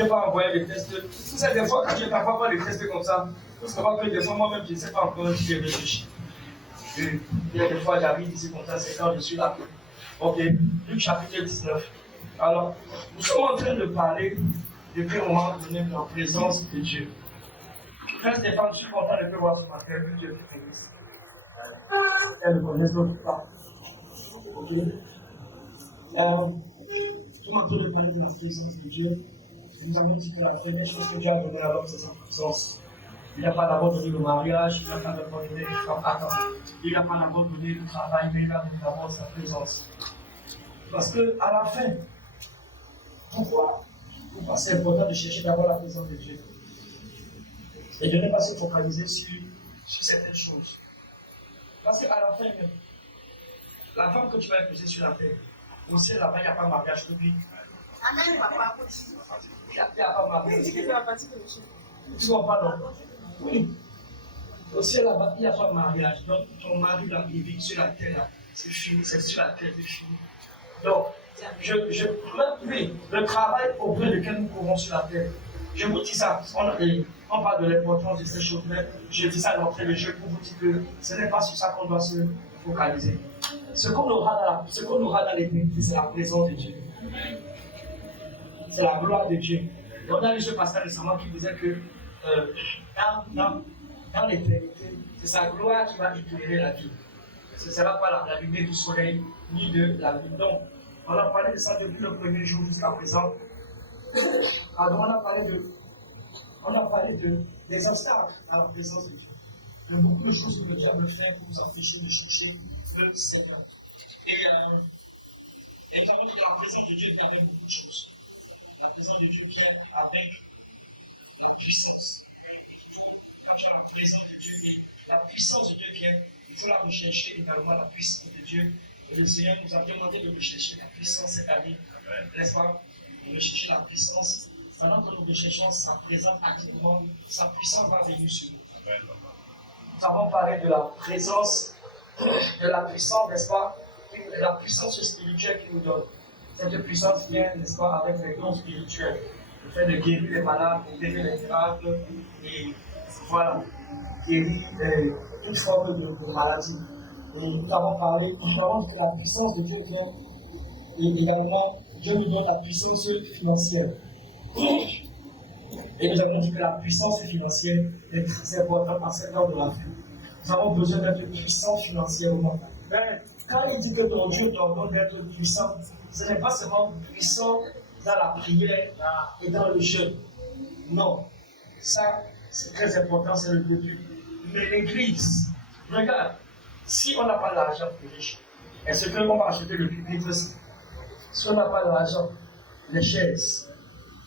t'ai pas envoyé les tests. Tu sais, des fois, quand tu n'as pas fait les tests comme ça, il faut savoir que des fois, moi-même, je ne sais pas encore si j'ai réfléchi. Il y a des fois, j'arrive ici comme ça, c'est quand je suis là. Ok, Luc chapitre 19. Alors, nous sommes en train de parler depuis un moment donné de la présence de Dieu. Frère Stéphane, je suis content de te voir ce matin, que Dieu te bénisse. Elle ne connaît pas. Ok. Tu m'as entendu parler de la présence de Dieu. Nous avons dit que la première chose que Dieu a donnée à l'homme, c'est sa présence. Il n'a pas d'abord donné le mariage, il n'a pas d'abord donné le travail, il n'a pas d'abord donné le travail, mais il a donné d'abord sa présence. Parce qu'à la fin, pourquoi c'est important de chercher d'abord la présence de Dieu et de ne pas se focaliser sur certaines choses. Parce qu'à la fin, la femme que tu vas épouser sur la terre, aussi là-bas, il n'y a pas de mariage depuis. Amen, papa. Il n'y a pas de mariage. Il dit que tu vas partir de chez nous. Tu ne vois pas, non? Oui. Aussi là-bas, il n'y a pas de mariage. Donc, ton mari, là, il vit sur la terre, là. C'est fini, c'est sur la terre, c'est fini. Donc, oui, le travail auprès duquel nous courons sur la terre. Je vous dis ça, on parle de l'importance de ces choses, mais je dis ça d'entrée de jeu pour vous dire que ce n'est pas sur ça qu'on doit se focaliser. Ce qu'on aura dans l'éternité, c'est la présence de Dieu. C'est la gloire de Dieu. Et on a lu ce pasteur récemment qui disait que dans l'éternité, c'est sa gloire qui va éclairer la vie. Ce ne sera pas la lumière du soleil ni de la lune. Donc, on a parlé de ça depuis le premier jour jusqu'à présent. Alors, on a parlé des obstacles à la présence de Dieu. Il y a beaucoup de choses que Dieu veut faire pour vous empêcher de chercher le Seigneur. Et nous avons dit que la présence de Dieu vient avec beaucoup de choses. La présence de Dieu vient avec la puissance. Quand tu as la présence de Dieu et la puissance de Dieu vient, il faut la rechercher également, la puissance de Dieu. Et le Seigneur nous a demandé de rechercher la puissance cette année, n'est-ce pas? De rechercher la puissance. Pendant que nous recherchons sa présence activement, sa puissance va venir sur nous. Nous avons parlé de la présence, de la puissance, n'est-ce pas? La puissance spirituelle qu'il nous donne. Cette puissance vient, n'est-ce pas, avec les dons spirituels. Le fait de guérir les malades, de guérir les miracles, et voilà, guérir toute forme de maladie. Et nous avons parlé de la puissance de Dieu vient, et également, Dieu nous donne la puissance financière. Et nous avons dit que la puissance financière est très importante en cette heure de la vie. Nous avons besoin d'être puissants financièrement. Mais quand il dit que ton Dieu t'ordonne d'être puissant, ce n'est pas seulement puissant dans la prière et dans le jeûne. Non. Ça, c'est très important, c'est le début. Mais l'église, regarde, si on n'a pas l'argent pour riche, est-ce qu'on va acheter le pupitre? Si on n'a pas l'argent, les chaises,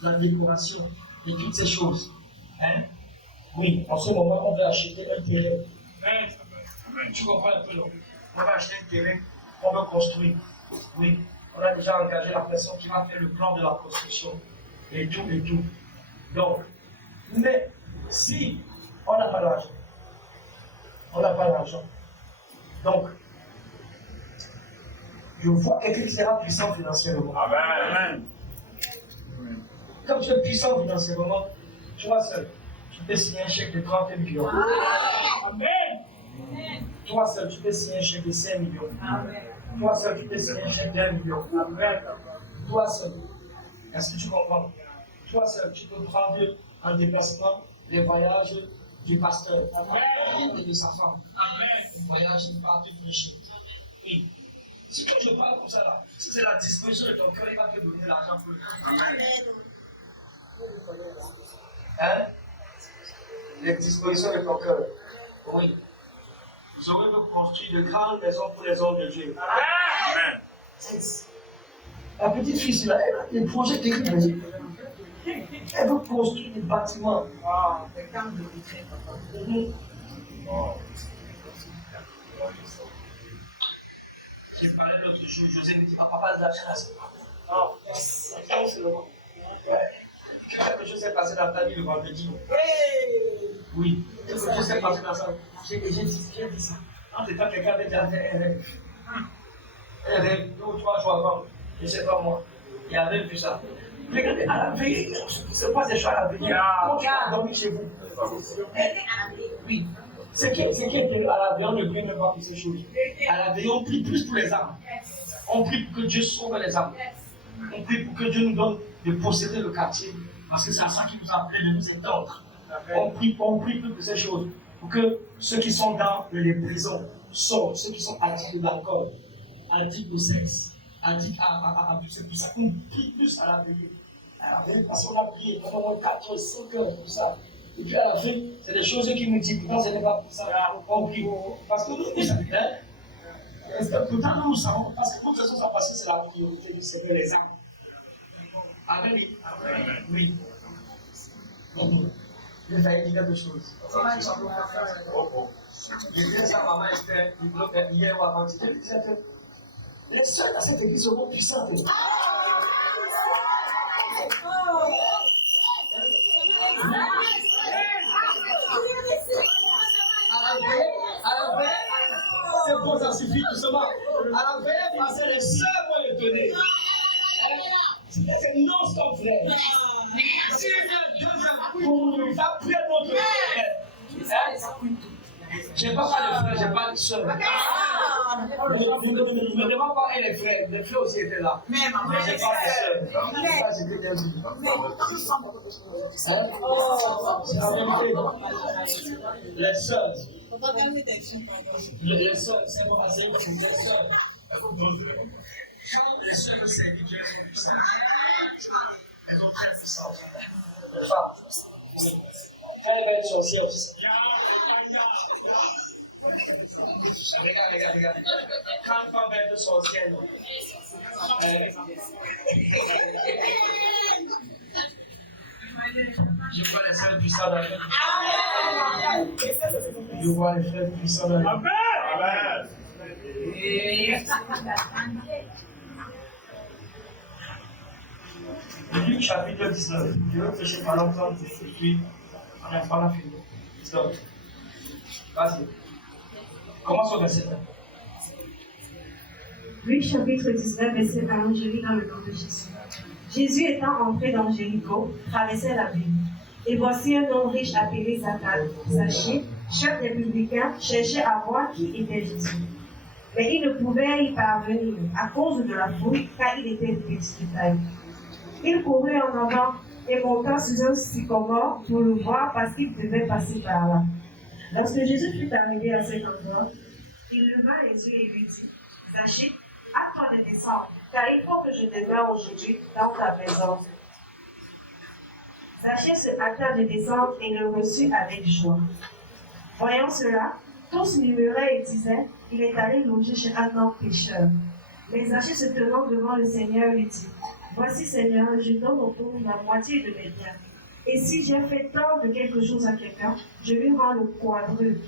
la décoration et toutes ces choses. Hein? Oui, en ce moment, on va acheter un terrain. Hein? Tu comprends un peu, non? On va acheter un terrain, on va construire. Oui, on a déjà engagé la personne qui va faire le plan de la construction. Et tout, et tout. Donc, mais si on n'a pas l'argent, on n'a pas l'argent. Donc, je vois quelqu'un qui sera puissant financièrement. Amen. Comme tu es puissant financièrement, tu vois seul, tu peux signer un chèque de 30 millions. Amen. Toi seul, tu peux signer un chèque de 5 millions. Amen. Toi seul, tu peux signer un chèque d'1 million. Amen. Toi seul. Est-ce que tu comprends? Toi seul, tu peux prendre en déplacement les voyages du pasteur. Amen. Et de sa femme. Amen. Les voyages qui partent du péché. Oui. Si quand je parle comme ça là, si c'est la disposition de ton cœur, il va te donner l'argent pour le faire. Amen. Hein? Les dispositions de ton cœur. Oui. Vous aurez construit de grandes maisons pour les hommes de Dieu. Amen. La petite fille, là, elle a des projets techniques. Elle veut construire des bâtiments. Des camps de retraite. J'ai parlé l'autre jour, José me dit, papa, de la chasse. Quelque chose s'est passé dans ta vie le vendredi. Oui, quelque chose s'est passé dans ça. J'ai dit ça. En tout temps, quelqu'un avait déjà fait un rêve. Un rêve, 2 ou 3 jours avant, je ne sais pas moi. Il avait vu ça. Regardez, à la veille, ce qui se passe des choses à la veille. Quand tu as dormi chez vous. Oui. Ce qui est à la veille, on ne prie même pas pour ces choses. À la veille, on prie plus pour les âmes. On prie pour que Dieu sauve les âmes. On prie pour que Dieu nous donne de posséder le quartier. Parce que c'est ça qui nous a appelé de nous cet ordre. On prie plus pour ces choses. Pour que ceux qui sont dans les prisons sortent, ceux qui sont addicts de l'alcool, addicts au sexe, addicts à tout ça. On prie plus à la veille. Parce qu'on a prié pendant au moins 4 heures, 5 heures, tout ça. Et puis à la fin, c'est des choses qui nous disent, pourtant ce n'est pas pour ça, on prie. Parce que nous savons, est-ce que pourtant nous savons, parce que nous faisons ça parce que c'est la priorité du Seigneur, les âmes. Amen. Oui. Je vais dire quelque chose. Je disais ça à maman Esther, hier ou avant, je disais que les sœurs dans cette église seront puissantes. À la veille, c'est bon, ça suffit tout seulement. À la veille, parce que les sœurs vont le donner. C'est non-stop, frère. Si il y a 2 ans pour nous appeler notre frère, je n'ai pas de frères, je n'ai pas de sœurs. Je ne demande pas les frères. Les frères aussi étaient là. Mais je n'ai pas de sœurs. C'est ce que j'ai dit. C'est la vérité. Les sœurs. Les sœurs, c'est bon, c'est les sœurs. Les sœurs serviteurs sont puissantes. Elles sont très puissantes. Les femmes. Très belles sorcières aussi. Regarde. Quand une femme va être sorcière, je vois les frères puissants dans la vie. Je vois les frères puissants dans la vie. Amen. Luc chapitre 19. Je vais prêcher par longtemps et puis on n'a pas la fin. Stop. Vas-y. Commence au verset 1. Luc chapitre 19, verset 1, je lis dans le nom de Jésus. Jésus étant entré dans Jéricho, traversait la ville. Et voici un homme riche appelé Zachée, chef des publicains, cherchait à voir qui était Jésus. Mais il ne pouvait y parvenir à cause de la foule, car il était petit de taille. Il courut en avant et monta sous un sycomore pour le voir parce qu'il devait passer par là. Lorsque Jésus fut arrivé à cet endroit, il leva les yeux et lui dit, Zachée, hâte-toi de descendre, car il faut que je demeure aujourd'hui dans ta maison. Zachée se hâta de descendre et le reçut avec joie. Voyant cela, tous murmuraient et disaient, il est allé loger chez un homme pécheur. Mais Zachée se tenant devant le Seigneur lui dit, voici Seigneur, je donne au pauvre la moitié de mes biens. Et si j'ai fait tort de quelque chose à quelqu'un, je lui rends le quadruple.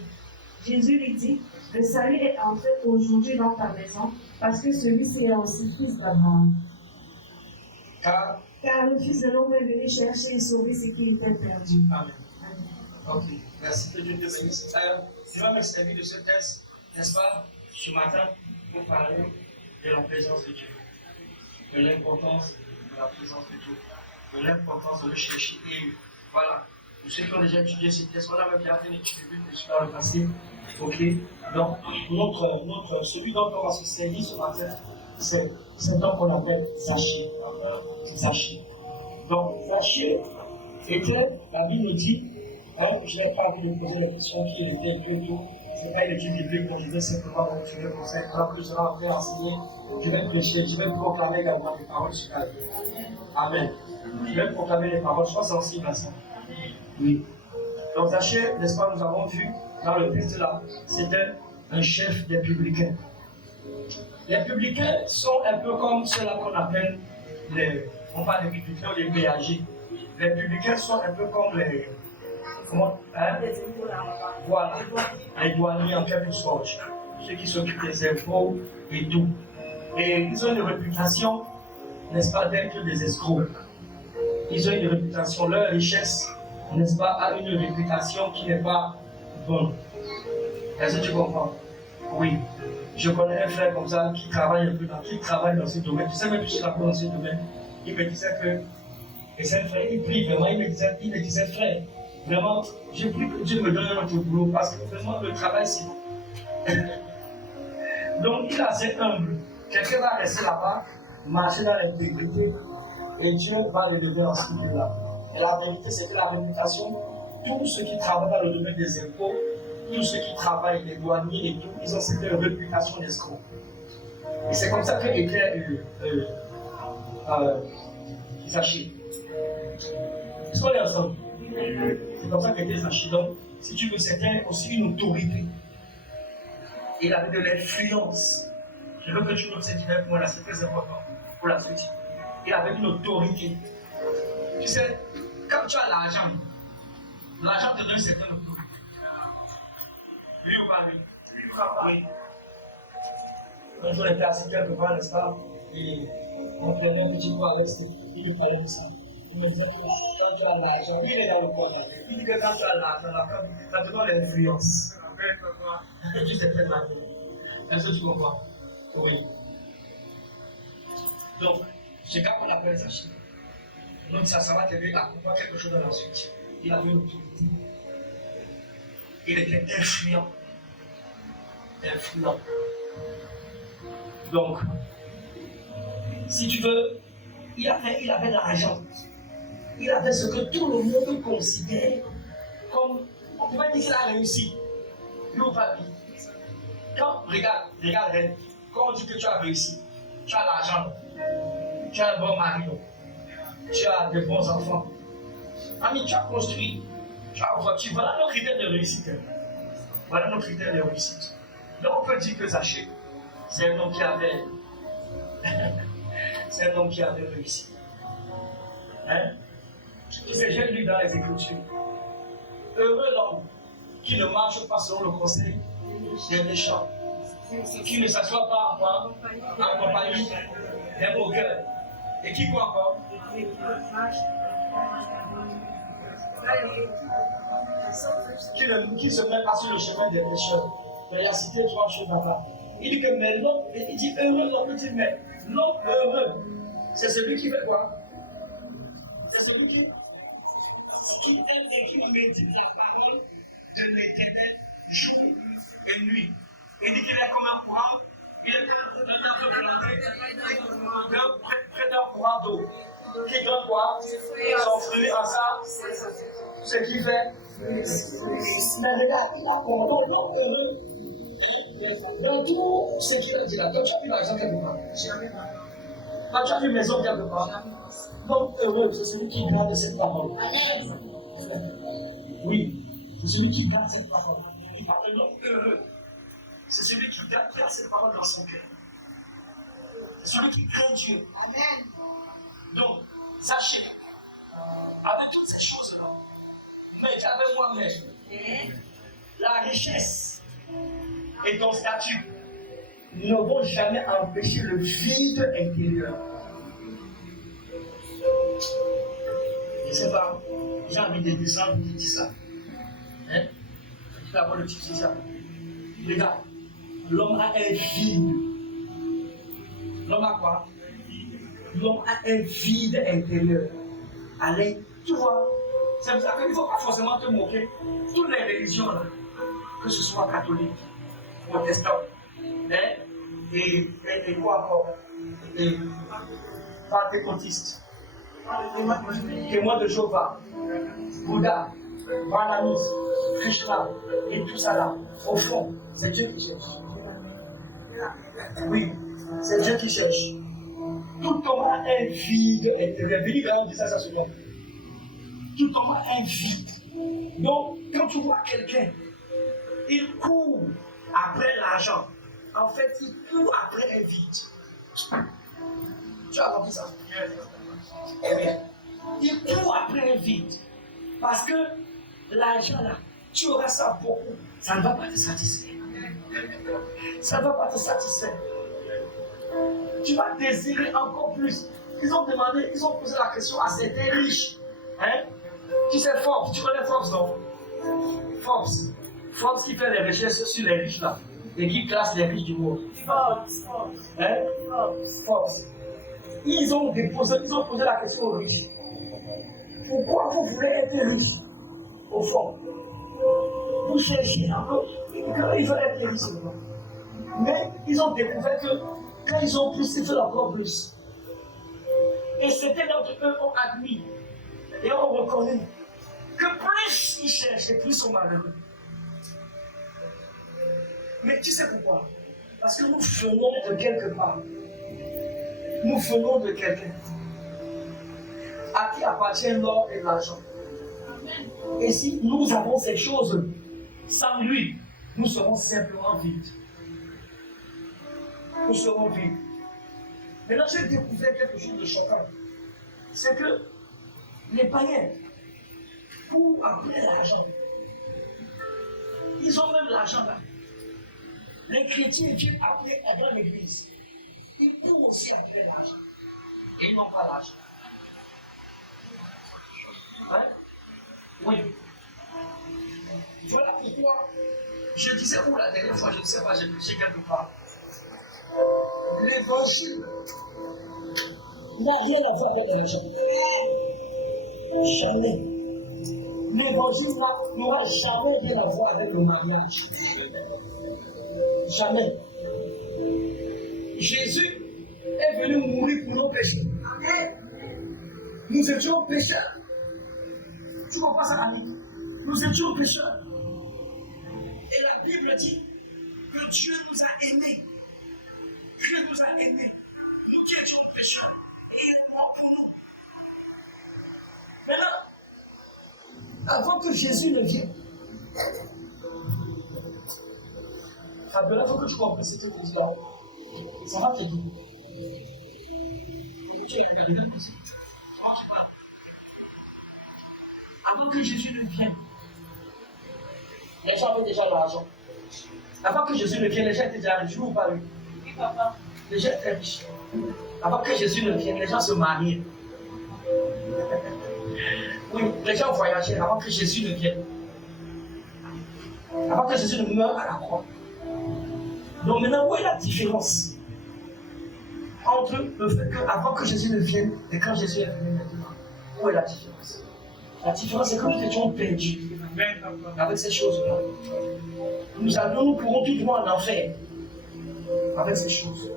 Jésus lui dit, le salut est entré aujourd'hui dans ta maison, parce que celui-ci est aussi fils d'Abraham. Car le Fils de l'homme est venu chercher et sauver ce qui était perdu. Amen. Ok, merci que Dieu te bénisse. Tu vas me servir de ce texte, n'est-ce pas, ce matin, pour parler de la présence de Dieu, de l'importance de la présence de Dieu, de l'importance de le chercher. Et voilà, pour ceux qui ont déjà étudié ce texte, on a même déjà fait une étude dessus dans le passé. Ok, donc celui dont on va se servir ce matin, c'est donc qu'on appelle Zachée. Zachée. Donc Zachée était, la Bible dit, je n'ai pas envie de poser la question qui était et tout. C'est pas une étude biblique, donc je vais simplement continuer comme ça. Alors que je serai en train d'enseigner, je vais prêcher, je vais proclamer également les paroles sur la vie. Amen. Je vais proclamer les paroles, je crois que c'est sensible à ça. Oui. Donc Zachée, n'est-ce pas, nous avons vu dans le texte là, c'était un chef des publicains. Les publicains sont un peu comme ceux-là qu'on appelle on parle des publicains ou des péagers. Les publicains sont un peu comme les, comment, voilà, les douaniers en quelque sorte, ceux qui s'occupent des impôts et tout. Et ils ont une réputation, n'est-ce pas, d'être des escrocs. Ils ont une réputation, leur richesse, n'est-ce pas, a une réputation qui n'est pas bonne. Est-ce que tu comprends? Oui. Je connais un frère comme ça qui travaille un peu qui travaille dans ce domaine. Tu sais même que je suis là dans ce domaine. Il me disait que Et c'est frère, il prie vraiment, il me disait, frère, vraiment, je prie que Dieu me donne un autre boulot parce que vraiment le travail c'est. Donc il a assez humble. Quelqu'un va rester là-bas, marcher dans l'intégrité, et Dieu va le lever en ce niveau-là. Et la vérité, c'est que la réputation, tous ceux qui travaillent dans le domaine des impôts, tous ceux qui travaillent, les douaniers et tout, ils ont cette réputation d'escrocs. Et c'est comme ça que était Zaché. Est-ce qu'on est ensemble? C'est comme ça qu'était Zaché. Donc, si tu veux, c'était aussi une autorité. Il avait de l'influence. Je veux que tu notes cette idée pour moi là, c'est très important pour la suite. Il avait une autorité. Tu sais, quand tu as l'argent te donne une certaine autorité. Oui ou pas lui? Oui. Quand on était assis quelque part, n'est-ce pas? Et on prenait un petit peu à l'ouest, il nous parlait de ça. Il me disait que quand tu as l'argent, il est dans le corps. Il dit que quand tu as l'argent, ça te donne l'influence. Tu sais très mal. Est-ce que tu comprends? Oui. Donc, c'est quand on appelle ça. Donc ça va t'aider à comprendre quelque chose dans la suite. Il avait une autorité. Il était influent. Influent. Donc, si tu veux, il avait de l'argent. Il avait ce que tout le monde considère comme, on pourrait dire qu'il a réussi. Nous, papy. Quand, regarde, quand on dit que tu as réussi, tu as l'argent, tu as un bon mari, tu as de bons enfants. Ami, tu as construit, tu as voiture. Voilà nos critères de réussite. Voilà nos critères de réussite. Donc on peut dire que Zaché, c'est un homme qui avait c'est un homme qui avait réussi. Hein? J'ai lu dans les Écritures. Heureux l'homme qui ne marche pas selon le conseil des méchants, qui ne s'assoit pas en compagnie des moqueurs. Et qui quoi encore? Qui se met pas sur le chemin des pécheurs. Il a cité 3 choses là-bas. Il dit que mais l'homme, il dit heureux l'homme, il dit mais l'homme heureux, c'est celui qui fait quoi? C'est celui qui aime et qui médite la parole de l'Éternel jour et nuit. Il dit qu'il est comme un courant, il est près d'un courant d'eau. Qui donne quoi? Son fruit en ça, ce qui fait. Mais regarde, il a condamné l'homme heureux. Dans tout ce qu'il a dit là, quand tu as vu l'argent quelque part, quand tu as vu maison quelque part, l'homme heureux, c'est celui qui garde cette parole. Oui, c'est celui qui garde cette parole. Il parle de l'homme heureux. C'est celui qui garde cette parole dans son cœur. C'est celui qui craint Dieu. Amen. Donc, sachez, avec toutes ces choses-là, mais avec moi-même, la richesse et ton statut ne vont jamais empêcher le vide intérieur. Je ne sais pas, j'ai envie de descendre qui dit ça. Hein? Tu vas voir le type dit ça. Regarde, l'homme a un vide. L'homme a quoi? L'homme a un vide intérieur. Allez, tu vois, c'est pour ça qu'il ne faut pas forcément te moquer. Toutes les religions, là, que ce soit catholique, protestant, hein, et quoi encore, et pentecôtiste, témoin de Jéhovah, Bouddha, Brahmanisme, Krishna, et tout ça là, au fond, c'est Dieu qui cherche. Oui, c'est Dieu qui cherche. Tout homme a un vide intérieur. Billy Graham dit ça souvent. Tout homme a un vide. Donc, quand tu vois quelqu'un, il court après l'argent. En fait, il court après un vide. Tu as compris ça? Eh bien, il court après un vide. Parce que l'argent là, tu auras ça beaucoup. Ça ne va pas te satisfaire. Ça ne va pas te satisfaire. Tu vas désirer encore plus. Ils ont posé la question à certains riches. Hein? Tu sais Forbes, tu connais Forbes, non? Forbes qui fait les recherches sur les riches là. Et qui classe les riches du monde. Forbes. Ils ont posé la question aux riches. Pourquoi vous voulez être riche? Au fond, vous cherchez encore. Quand ils veulent être riches, mais ils ont découvert que quand ils ont plus, ils veulent encore plus. Et certains d'entre eux ont admis et ont reconnu que plus ils cherchent, et plus ils sont malheureux. Mais tu sais pourquoi? Parce que nous venons de quelque part. Nous venons de quelqu'un à qui appartient l'or et l'argent. Et si nous avons ces choses, sans lui, nous serons simplement vides. Nous serons vides. Maintenant, j'ai découvert quelque chose de choquant. C'est que les païens courent après l'argent. Ils ont même l'argent là. Les chrétiens viennent après dans l'église. Ils courent aussi après l'argent. Et ils n'ont pas l'argent. Hein? Oui. Voilà pourquoi je disais où la dernière fois, je ne sais pas, j'ai prêché quelque part. L'évangile n'a rien à voir avec les gens. Jamais. L'évangile n'aura jamais rien à voir avec le mariage. Jamais. Jésus est venu mourir pour nos péchés. Nous étions pécheurs. Tu comprends ça, ami? Nous étions pécheurs. Et la Bible dit que Dieu nous a aimés. Dieu nous a aimés. Nous qui étions pécheurs. Et il est mort pour nous. Maintenant, avant que Jésus ne vienne, il faut que tu comprennes ce que tu dis là. Ça va t'aider. Tu es regardé comme ça. Avant que Jésus ne vienne, les gens avaient déjà l'argent. Avant que Jésus ne vienne, les gens étaient déjà riches. Ou pas lui? Oui, papa. Les gens étaient riches. Avant que Jésus ne vienne, les gens se mariaient. Oui, les gens voyageaient avant que Jésus ne vienne. Avant que Jésus ne meure à la croix. Donc maintenant, où est la différence entre le fait qu'avant que Jésus ne vienne et quand Jésus est venu maintenant? Où est la différence? La différence, c'est que nous étions perdus avec ces choses-là. Nous pourrons tout droit en enfer avec ces choses.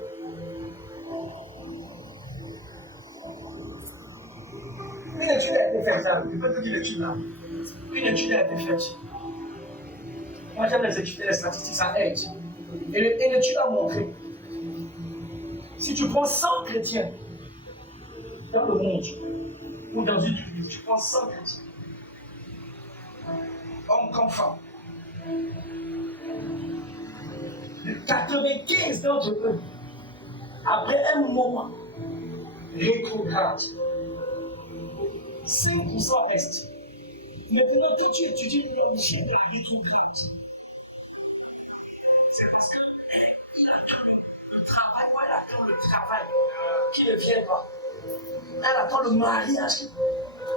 Une étude a été faite, ça. Je peux te dire l'étude là. Une étude a été faite. Moi, j'aime les études et les statistiques, ça aide. Et l'étude a montré, si tu prends 100 chrétiens dans le monde, ou dans une église, tu prends 100 chrétiens, hommes comme femmes, 95 d'entre eux, après un moment, rétrograde. 5% restent. Maintenant, quand tu étudies l'origine de la rétrograde, c'est parce qu'il attend le travail, ou elle attend le travail qui ne vient pas. Elle attend le mariage.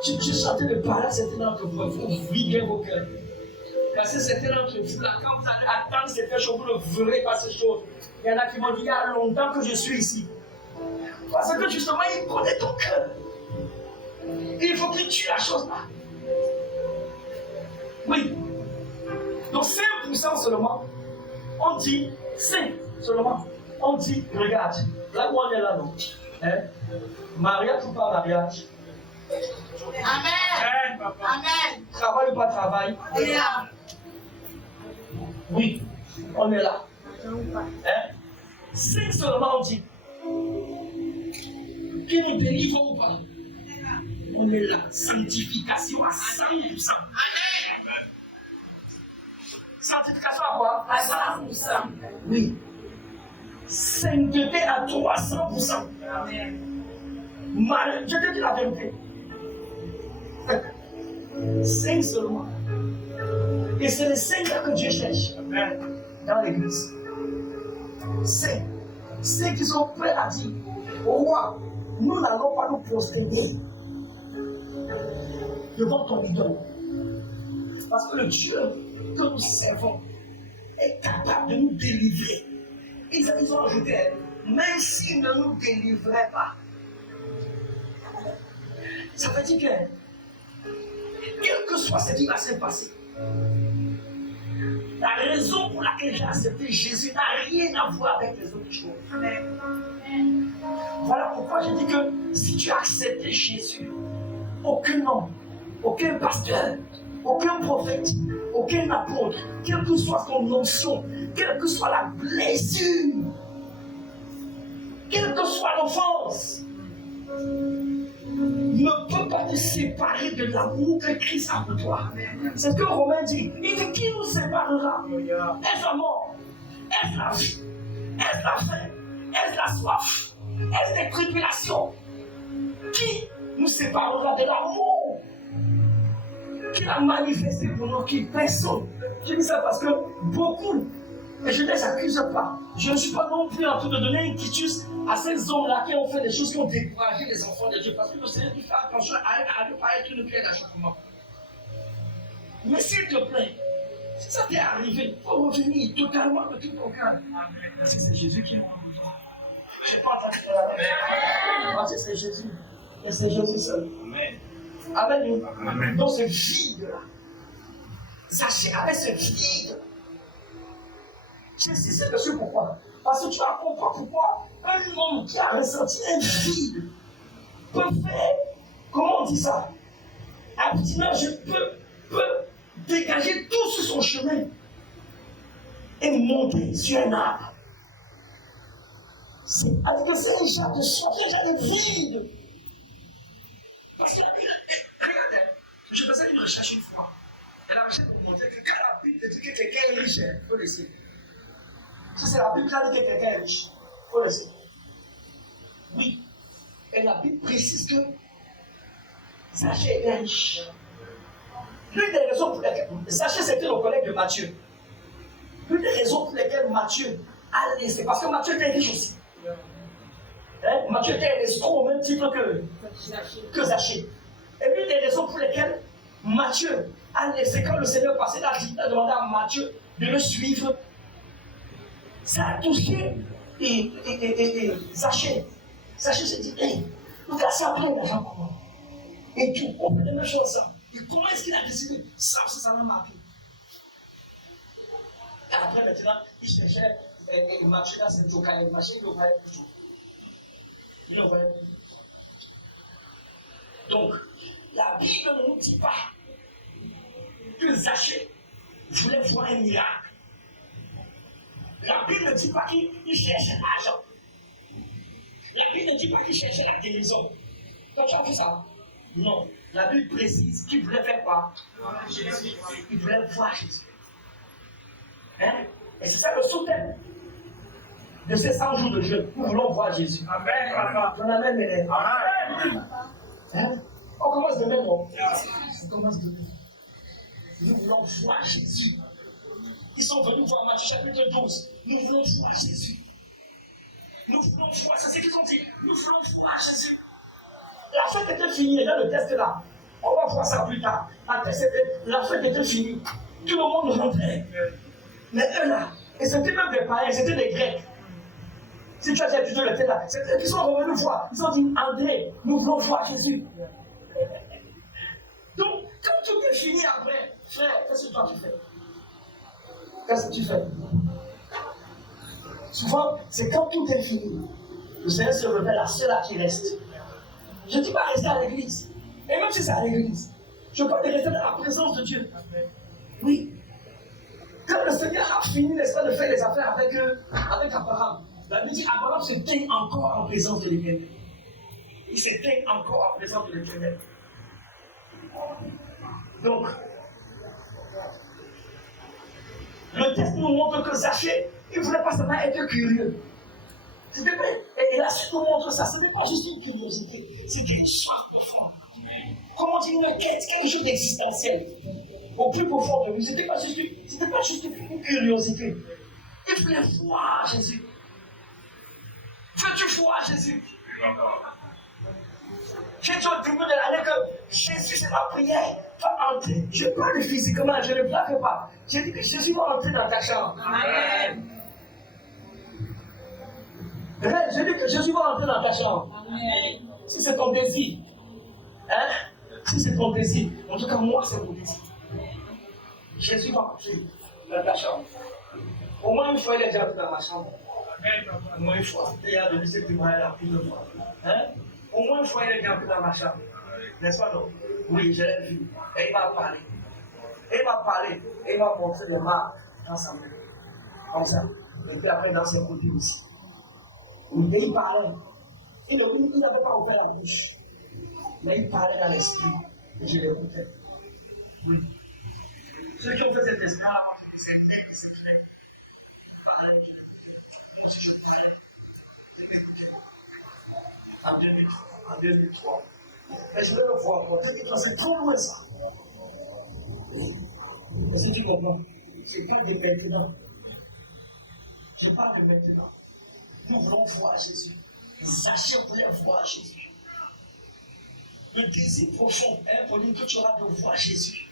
Je sentais de parler à certains d'entre vous, vous ouvrez bien vos cœurs. Parce que certains d'entre vous, là, quand vous allez attendre certaines choses, vous ne verrez pas ces choses. Il y en a qui m'ont dit, il y a longtemps que je suis ici. Parce que justement, il connaît ton cœur. Il faut qu'il tue la chose là. Oui. Donc 5% seulement, on dit 5 seulement. On dit, regarde, là où on est là, non. Hein? Mariage ou pas mariage? Amen. Amen. Travail ou pas travail? Oui, on est là. Hein? 5 seulement, on dit. Qui nous délivre ou pas? On est là. Sanctification à 100%. Amen. Sanctification à quoi? À 100%. Oui. Sainteté à 300%. Amen. Je te dis la vérité. 5 seulement. Et c'est les 5 là que Dieu cherche. Amen. Dans l'église. 5. 5 qui sont prêts à dire au roi, nous n'allons pas nous prosterner devant ton idole. Parce que le Dieu que nous servons est capable de nous délivrer. Ils ont ajouté, même s'il ne nous délivrait pas. Ça veut dire que soit ce qui va se passer. La raison pour laquelle j'ai accepté Jésus n'a rien à voir avec les autres choses. Voilà pourquoi je dis que si tu as accepté Jésus, aucun homme, aucun pasteur, aucun prophète, aucun apôtre, quelle que soit son onction, quelle que soit la blessure, quelle que soit l'offense, ne peut pas te séparer de l'amour que Christ a pour toi. C'est ce que Romain dit. Il dit, qui nous séparera? Est-ce la mort? Est-ce la vie? Est-ce la faim? Est-ce la soif? Est-ce des tribulations? Qui nous séparera de l'amour qu'il a manifesté pour nous? Qui? Personne. Je dis ça parce que beaucoup, et je ne les accuse pas, je ne suis pas non plus en train de donner un quitus à ces hommes-là qui ont fait des choses qui ont découragé les enfants de Dieu. Parce que le Seigneur dit, fais attention à ne pas être une pierre d'achoppement. Mais s'il te plaît, si ça t'est arrivé, il faut revenir totalement de tout ton cœur. Parce que c'est Jésus qui est en besoin. Je n'ai pas entendu la parce que c'est Jésus. Et c'est Jésus seul. Amen. Amen. Donc ce vide-là, Zachée avait ce vide. J'insiste dessus pourquoi? Parce que tu vas comprendre pourquoi un homme qui a ressenti un vide peut faire, comment on dit ça? Abstinence, peut dégager tout sur son chemin et monter sur un arbre. C'est-à-dire que c'est un genre de soif, c'est un genre de vide. Parce que la Bible, regardez, je faisais une recherche une fois. Et la recherche me montrait que quand la Bible dit que quelqu'un est riche, il faut laisser. Si c'est la Bible qui dit que quelqu'un est riche, il faut laisser. Oui. Et la Bible précise que Zachée était riche. L'une des raisons pour lesquelles Zachée c'était le collègue de Matthieu. L'une des raisons pour lesquelles Matthieu a laissé, parce que Matthieu était riche aussi. Hein? Matthieu était un escroc au même titre que Zachée. Et l'une des raisons pour lesquelles Matthieu a laissé, quand le Seigneur passait, il a demandé à Matthieu de le suivre. Ça a touché et Zachée. Zachée s'est dit, hey, le gars ça a plein d'argent pour moi. Et tout, on fait les mêmes choses ça. Et comment est-ce qu'il a décidé? Ça m'a marqué. Et après maintenant, il cherchait et marchait dans cette jokaïe, il marchait, il ne voyait plus tout. Il ne voyait plus. Donc, la Bible ne nous dit pas que Zachée voulait voir un miracle. La Bible ne dit pas qu'il cherchait l'argent. La Bible ne dit pas qu'il cherchait la guérison. Toi, tu as vu ça? Non. La Bible précise qu'il voulait faire quoi? Il voulait voir Jésus. Hein? Et c'est ça le sous-thème de ces 100 jours de jeûne. Nous voulons voir Jésus. Amen. J'en amène mes lèvres. Amen. Hein? On commence demain, non? On commence demain. Nous voulons voir Jésus. Ils sont venus voir Matthieu chapitre 12. Nous voulons voir Jésus. Nous voulons voir, c'est ce qu'ils ont dit. Nous voulons voir Jésus. La fête était finie, dans le test là. On va voir ça plus tard. La fête était finie. Tout le monde rentrait. Mais eux là, et c'était même des païens, c'était des Grecs. Si tu as étudié le test là, c'est eux qui sont revenus voir. Ils ont dit, André, nous voulons voir Jésus. Donc, quand tout est fini après, frère, qu'est-ce que toi tu fais? Qu'est-ce que tu fais? Souvent, c'est quand tout est fini. Le Seigneur se révèle à ceux-là qui restent. Je ne dis pas rester à l'église. Et même si c'est à l'église, je parle de rester dans la présence de Dieu. Oui. Quand le Seigneur a fini, n'est-ce pas, de faire les affaires avec Abraham, la Bible dit Abraham se tient encore en présence de l'Éternel. Il se tient encore en présence de l'Éternel. Donc, le texte nous montre que Zachée, il ne voulait pas seulement être curieux. C'était pas, et la suite nous montre ça, ce n'est pas juste une curiosité, c'était une soif profonde. Comment dire une quête, quelque chose d'existentiel. Au plus profond de lui, c'était pas juste une curiosité. Il voulait voir Jésus. Veux-tu voir Jésus? J'ai dit au début de l'année que Jésus, c'est ma prière, va entrer. Je parle physiquement, je ne blague pas. J'ai dit que Jésus va entrer dans ta chambre. Amen. J'ai dit que Jésus va entrer dans ta chambre. Amen. Si c'est ton désir, hein? Si c'est ton désir, en tout cas, moi, c'est mon désir. Jésus va entrer dans ta chambre. Au moins une fois, il est déjà entré dans ma chambre. Au moins une fois. Il a donné ce témoignage plusieurs fois. Hein? Au moins une fois, il est déjà entré dans ma chambre. N'est-ce pas, non? Oui, je l'ai vu. Et il m'a parlé. Et il m'a montré le marque dans sa main. Comme ça. Et puis après, dans ses côtés aussi. Et il parlait. Il n'avait pas ouvert la bouche. Mais il parlait dans l'esprit. Et je l'écoutais. Oui. Ceux qui ont fait cet esprit, c'est clair. Parlait. Je parlais. Je m'écoutais. En 2003. Et je vais le voir. C'est trop loin ça. Mais si tu comprends, c'est pas de maintenant. Je parle de maintenant. Nous voulons voir Jésus. Zachée voulait voir Jésus. Le désir profond pour dire que tu auras de voir Jésus.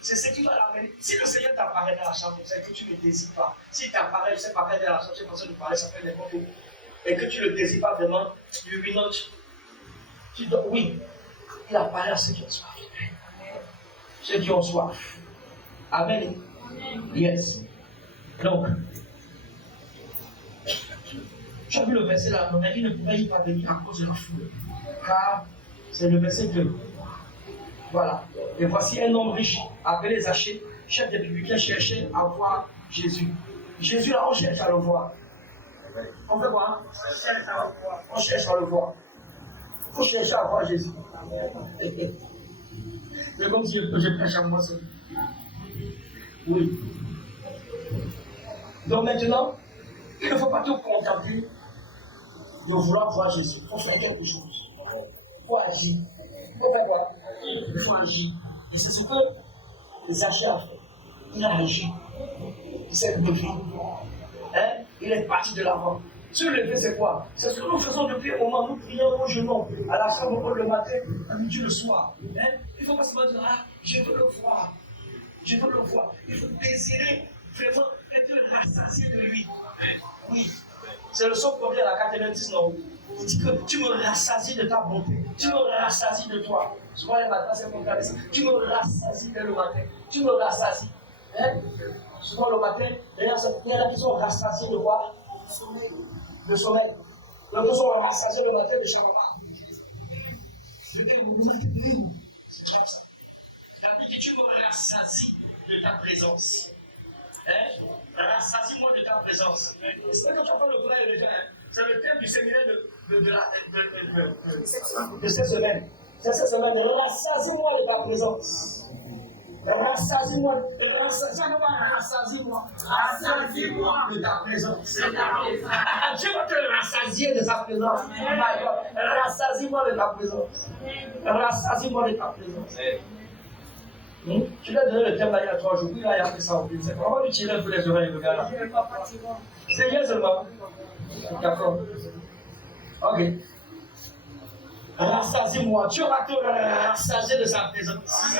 C'est ce qui va l'amener. Si le Seigneur t'apparaît dans la chambre, c'est que tu ne le désires pas. S'il t'apparaît, je sais pas, dans la chambre, tu penses de parler, ça fait n'importe où. Et que tu ne le désires pas vraiment, tu lui notes. Tu dis oui, il apparaît à ceux qui ont soif. Ceux qui ont soif. Amen. Yes. Donc, tu as vu le verset là, mais il ne pouvait y parvenir à cause de la foule. Car c'est le verset 2. Voilà. Et voici un homme riche, appelé Zachée, chef des publicains, cherchait à voir Jésus. Jésus là, on cherche à le voir. On fait quoi? On cherche à le voir. Il faut chercher à voir Jésus. Mais comme si je prêche à moi seul. Oui. Donc maintenant, il ne faut pas te contenter de vouloir voir Jésus. Il faut faire quelque chose. Il faut agir. Il faut faire quoi? Il faut agir. Et c'est ce que Zachée a fait. Il a agi. Il s'est levé. Hein? Il est parti de l'avant. Se lever, c'est quoi? C'est ce que nous faisons depuis un moment. Nous prions, nous jeûnons à la chambre le matin, à midi le soir. Hein? Il ne faut pas se dire, ah, je veux le voir. Je veux le voir. Il faut désirer vraiment être rassasié de lui. Oui. C'est le son premier à la 90, non? Il dit que tu me rassasies de ta bonté. Tu me rassasies de toi. Souvent les matins, c'est mon cas. Tu me rassasies dès le matin. Tu me rassasies. Hein? Souvent le matin, il y en a qui sont rassasiés de quoi? Le sommeil. Donc ils sont rassasiés le matin de Shabbat. C'est grave ça. Il dit tu me rassasies de ta présence. Hein? Rassasie-moi de ta présence. C'est quand tu as fait le vrai déjà. C'est le thème du séminaire de cette semaine. C'est cette semaine. Rassasie-moi de ta présence. Rassasie-moi. Rassasie-moi. Rassasie-moi de ta présence. Dieu va te rassasier de sa présence. Rassasie-moi de ta présence. Rassasie-moi de ta présence. Tu lui as donné le thème là il y a 3 jours, puis là il a fait ça au plus. On va lui tirer un peu les oreilles, le gars là. C'est hier seulement. D'accord. Ok. Rassasie-moi. Dieu va te rassasier de sa présence.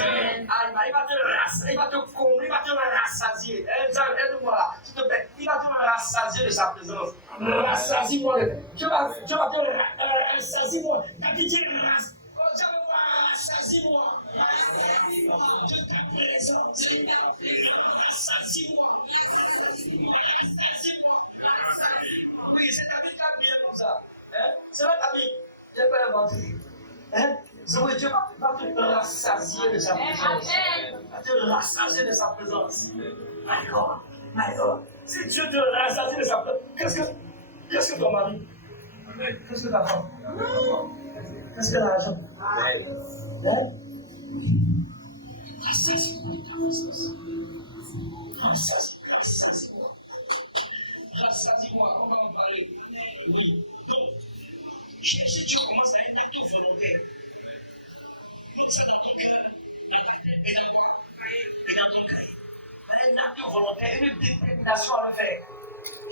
Il va te combler, il va te rassasier. Aide-moi là, s'il te plaît. Il va te rassasier de sa présence. Rassasie-moi. Dieu va te rassasier-moi. Quand il dit rassasie-moi. De ta présence. Rassasie-moi. Oui, c'est David qui a prié comme ça. C'est là David. J'ai pas inventé. Dieu va te rassasier de sa présence. Va te rassasier de sa présence. My God. Si Dieu te rassasie de sa présence, qu'est-ce que ton mari? Qu'est-ce que ta femme? Qu'est-ce que l'argent? Rassasie-moi de ta présence. Rassasie-moi. Rassasie-moi, on va en parler. Oui. Si tu commences à être acte volontaire, donc c'est dans ton cœur, et dans toi, et dans ton cœur. Un acte volontaire, une détermination à le faire.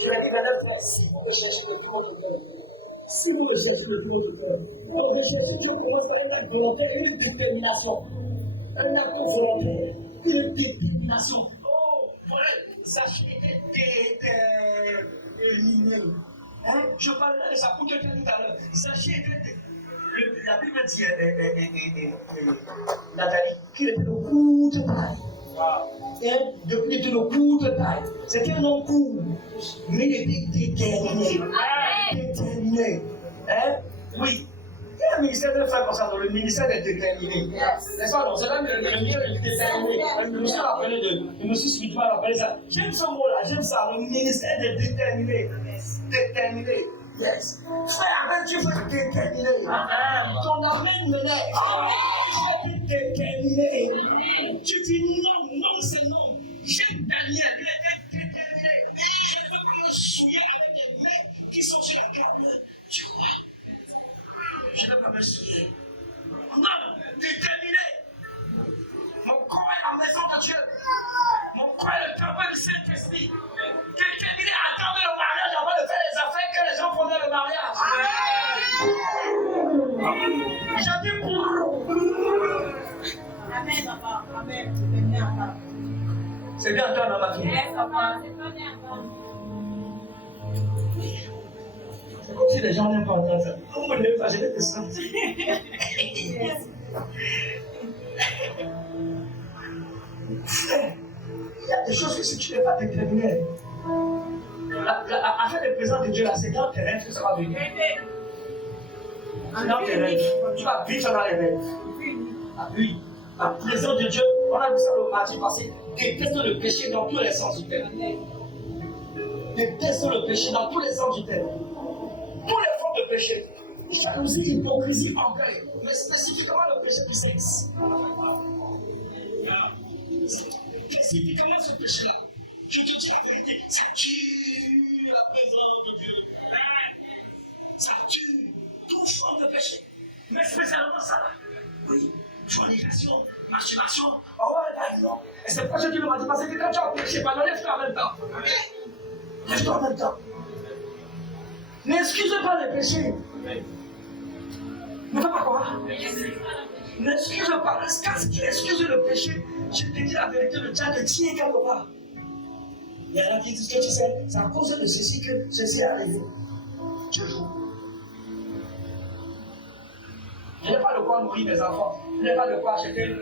Je vais dire à l'autre, si vous me cherchez de tout votre cœur, si vous me cherchez de tout votre cœur, vous me cherchez, tu commences à être acte volontaire, une détermination. Un acte volontaire, une détermination. Oh, voilà, Zachée était déterminé. Je parlais de ça pour quelqu'un tout à l'heure. Zachée était la Bible dit, Nathalie, qu'il était de courte taille. Depuis qu'il était de courte taille. C'était un homme court, mais il était déterminé. Déterminé. Hein? Oui. Il y a un ministère de faire comme ça, dans le ministère est déterminé. N'est-ce pas? C'est là le ministère est déterminé. Le monsieur l'appelait le monsieur spirituel appelait ça. J'aime ce mot-là, j'aime ça. Le ministère est déterminé. Déterminé. Yes. Frère, tu veux être déterminé. Ton amène me lève. Tu veux être déterminé. Tu dis non, non, c'est non. J'aime Daniel, il était déterminé. Je veux me souiller avec des mecs qui sont sur la table. Tu crois? Je ne vais pas me souiller. Non, déterminé. Mon corps est la maison de Dieu. Mon corps est le temple du Saint-Esprit. Déterminé à attendre le mariage avant de faire les affaires que les gens font dans le mariage. Je dis pour. Amen, papa. Amen. C'est bien toi, ma fille. Yes, papa. C'est pas bien, papa. Si les gens n'aiment pas entendre ça, on ne l'aime pas, je vais te sentir. Il y a des choses que si tu n'es pas déterminé, afin de présenter de Dieu là, c'est dans tes rêves que ça va venir. C'est dans tes rêves. Tu vas vivre dans les rêves. Ah oui. La présence de Dieu, on a vu ça le mardi passé, déteste le péché dans tous les sens du terme. Déteste le péché dans tous les sens du terme. Tous les formes de péché. Jalousie, hypocrisie, orgueil. Mais spécifiquement le péché du sexe. Spécifiquement ce péché-là. Je te dis la vérité, ça tue la présence de Dieu. Ça tue toute forme de péché. Mais spécialement ça là. Oui. Fornication, masturbation. Oh ouais, non. Et c'est pourquoi je dis le mardi passé que quand tu as péché, lève-toi en même temps. Lève-toi en même temps. N'excuse pas les péchés. Ne fais pas quoi? N'excuse pas. Quand tu excuses le péché, je te dis la vérité, le diable te tient quelque part. Il y en a qui disent que tu sais, c'est à cause de ceci que ceci est arrivé. Tu joues. Je n'ai pas de quoi nourrir mes enfants. Je n'ai pas de quoi acheter,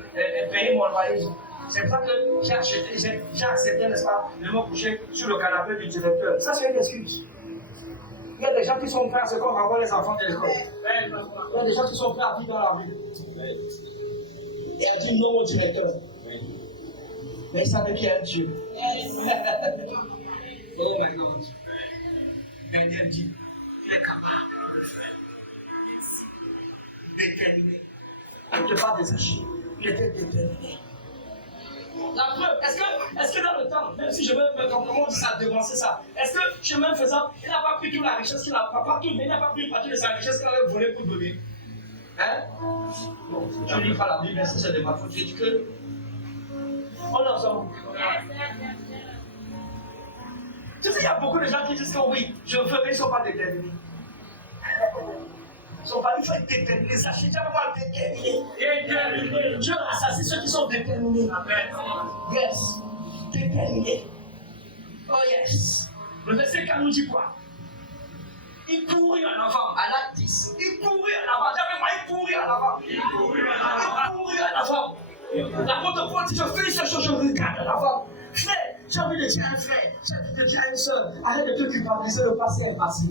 payer mon loyer. C'est pour ça que j'ai accepté, n'est-ce pas, de me coucher sur le canapé du directeur. Ça, c'est une excuse. Il y a des gens qui sont prêts à ce qu'on renvoie les enfants de l'école. Il y a des gens qui sont prêts à vivre dans la vie. Et elle dit non au directeur. Mais il savait qu'il y a un Dieu. Oh my God. Daniel dit, il est capable de le faire. Déterminé. Il n'était pas désaché. Il était déterminé. La preuve, est-ce que dans le temps, même si je veux me comment ça, devancer ça, est-ce que chemin faisant, il n'a pas pris toute la richesse qu'il n'a pas tout, mais il n'a pas pris une partie de sa richesse qu'il avait volée pour donner? Hein? Bon, je ne lis pas la Bible, mais c'est de ma faute. J'ai dit que. On est ensemble. Tu sais, il y a beaucoup de gens qui disent que oui, je veux, mais ils ne sont pas déterminés. Ils ne sont pas, il faut être déterminés. Sachez, tu vas voir déterminés. Dieu assassine ceux qui sont déterminés. Yes. Déterminés. Oh yes. Le verset 4 nous dit quoi? Il courut en avant, à l'acte 10. Il courut en avant. J'avais moi, il courut en avant. Il courut en avant. L'apôtre Paul dit, je fais ces choses, je regarde en avant. Frère, j'ai envie de dire à un frère, j'ai envie de dire à une soeur, arrête de te culpabiliser, le passé est passé.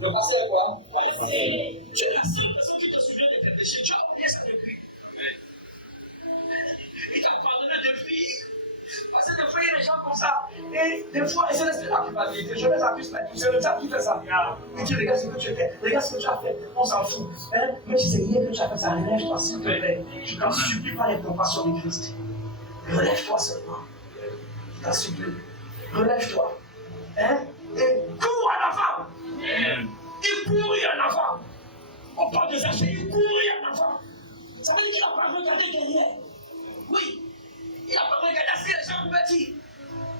Le passé est quoi? Passé. Tu es la seule personne qui te souvient de tes péchés. Tu as oublié ça depuis. Il t'a pardonné depuis. Parce que des fois, il y a des gens comme ça. Et des fois, et c'est l'esprit de la culpabilité. Je les accuse pas. C'est le diable qui fait ça. Il dit, regarde ce que tu fais. Regarde ce que tu as fait. On s'en fout. Hein? Mais si c'est rien que tu as fait, ça relève-toi, s'il te plaît. Je t'en supplie par les compassions de Christ. Relève-toi seulement. Je t'en supplie. Relève-toi. Hein? Et cours en avant. Il courit en avant. On parle de Zachée, il courit en avant. Ça veut dire qu'il n'a pas regardé derrière. Oui. Il n'a pas regardé ce que les gens pouvaient dire.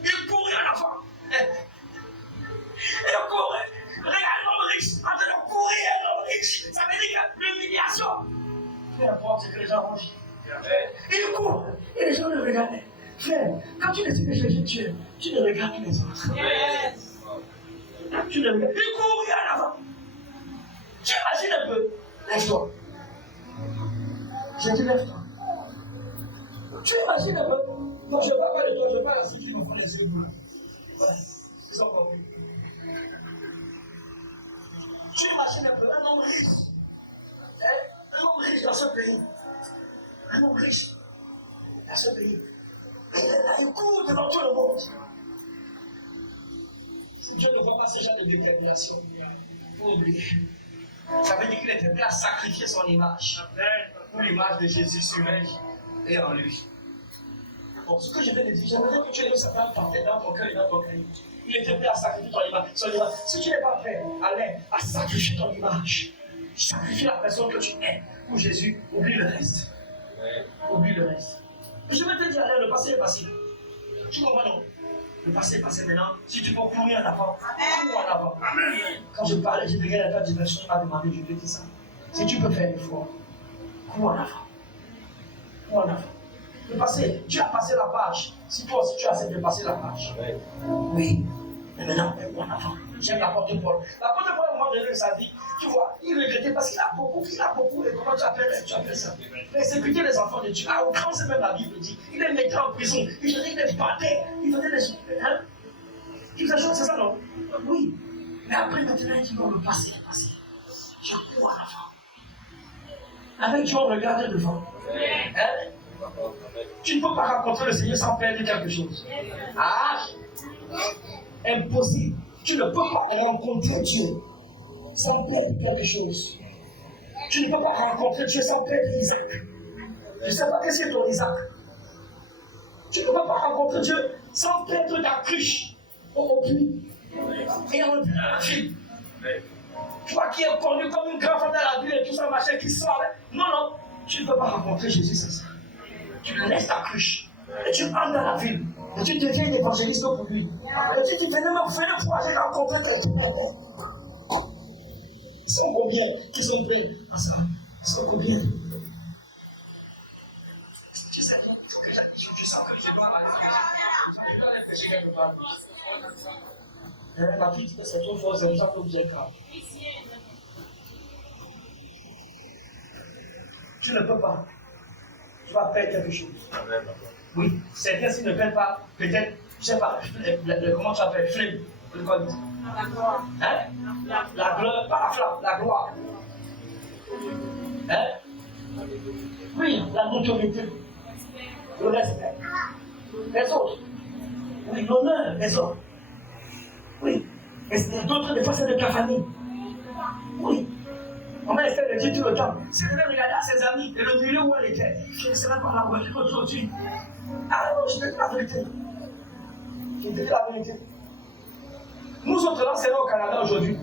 Il courit en avant. Il courait. Regarde l'homme riche. En train de courir l'homme riche. Ça veut dire que l'humiliation. Peu importe ce que les gens vont dire. Il court. Et les gens le regardaient. Frère, quand tu décides de chercher Dieu, tu ne regardes plus les autres. Tu ne regardes. Il courit en avant. Tu imagines un peu. Lève-toi. J'ai dit lève-toi. Tu imagines un peu? Non, je ne parle pas de toi, je parle à ceux qui me font les yeux bleus. Voilà. Ils ont compris. Tu imagines un peu un homme riche. Un homme riche dans ce pays. Un homme riche dans ce pays. Et il est là, il court devant tout le monde. Si Dieu ne voit pas ce genre de détermination, il faut oublier. Ça veut dire qu'il était prêt à sacrifier son image pour l'image de Jésus sur lui et en lui. Bon, ce que je viens de dire, j'aimerais que tu aies sa femme parfaite dans ton cœur et dans ton cœur. Il était prêt à sacrifier son image. Si tu n'es pas prêt, allez, à sacrifier ton image, sacrifier la personne que tu es pour Jésus, oublie le reste. Oublie le reste. Je vais te dire, allez, le passé est passé. Tu comprends non? Le passé est passé maintenant. Si tu peux courir en avant, cours en avant. Quand je parlais, j'ai regardé la table diversion, il m'a demandé, je te dis ça. Si tu peux faire l'effort, cours en avant. Cours en avant. Le passé, tu as passé la page. Si toi aussi tu acceptes de passer la page. Oui. Mais maintenant, cours en avant. J'aime l'apôtre Paul. L'apôtre Paul, à un moment donné de sa vie, tu vois, il regrettait parce qu'il a beaucoup, et comment tu appelles ça? Persécuter les enfants de Dieu. À aucun, c'est même la Bible dit. Il les mettait en prison. Il les battait. Il faisait des choses. Hein? Tu faisais ça, c'est ça, non? Oui. Mais après, maintenant, il dit non, le passé est passé. Je cours en avant. Avec Dieu, on regarde devant. Hein? Tu ne peux pas rencontrer le Seigneur sans perdre quelque chose. Ah! Impossible. Tu ne peux pas rencontrer Dieu sans perdre quelque chose. Tu ne peux pas rencontrer Dieu sans perdre Isaac. Je ne sais pas qu'est-ce que c'est ton Isaac. Tu ne peux pas rencontrer Dieu sans perdre ta cruche au puits et entrer dans la ville. Toi qui es connu comme une grande femme dans la ville et tout ça, machin qui sort. Non, non, tu ne peux pas rencontrer Jésus sans ça. Tu laisses ta cruche et tu entres dans la ville. Et tu deviens un évangéliste pour lui. Et tu deviens même faire une fois, j'ai rencontré quelqu'un. C'est un bien qui se brille. C'est un bien. Tu sais, il faut que je sens que je vais ma fille, c'est trop fort, c'est pour ça que vous êtes calme. Tu ne peux pas. Tu vas perdre quelque chose. Oui, certains s'ils ne perdent pas, peut-être, je ne sais pas, comment tu appelles, flemme, le code. La gloire. Hein? La gloire, pas la flamme, la gloire. Hein? Oui, la notoriété, le respect. Les autres. Oui, l'honneur des autres. Oui. Et d'autres, des fois, c'est de ta famille. Oui. On m'a essayé de dire tout le temps. Si elle devait regarder à ses amis et le milieu où elle était, je ne serais pas là où elle est aujourd'hui. Ah non, je te dis la vérité. Je te dis la vérité. Nous autres là, c'est là au Canada aujourd'hui.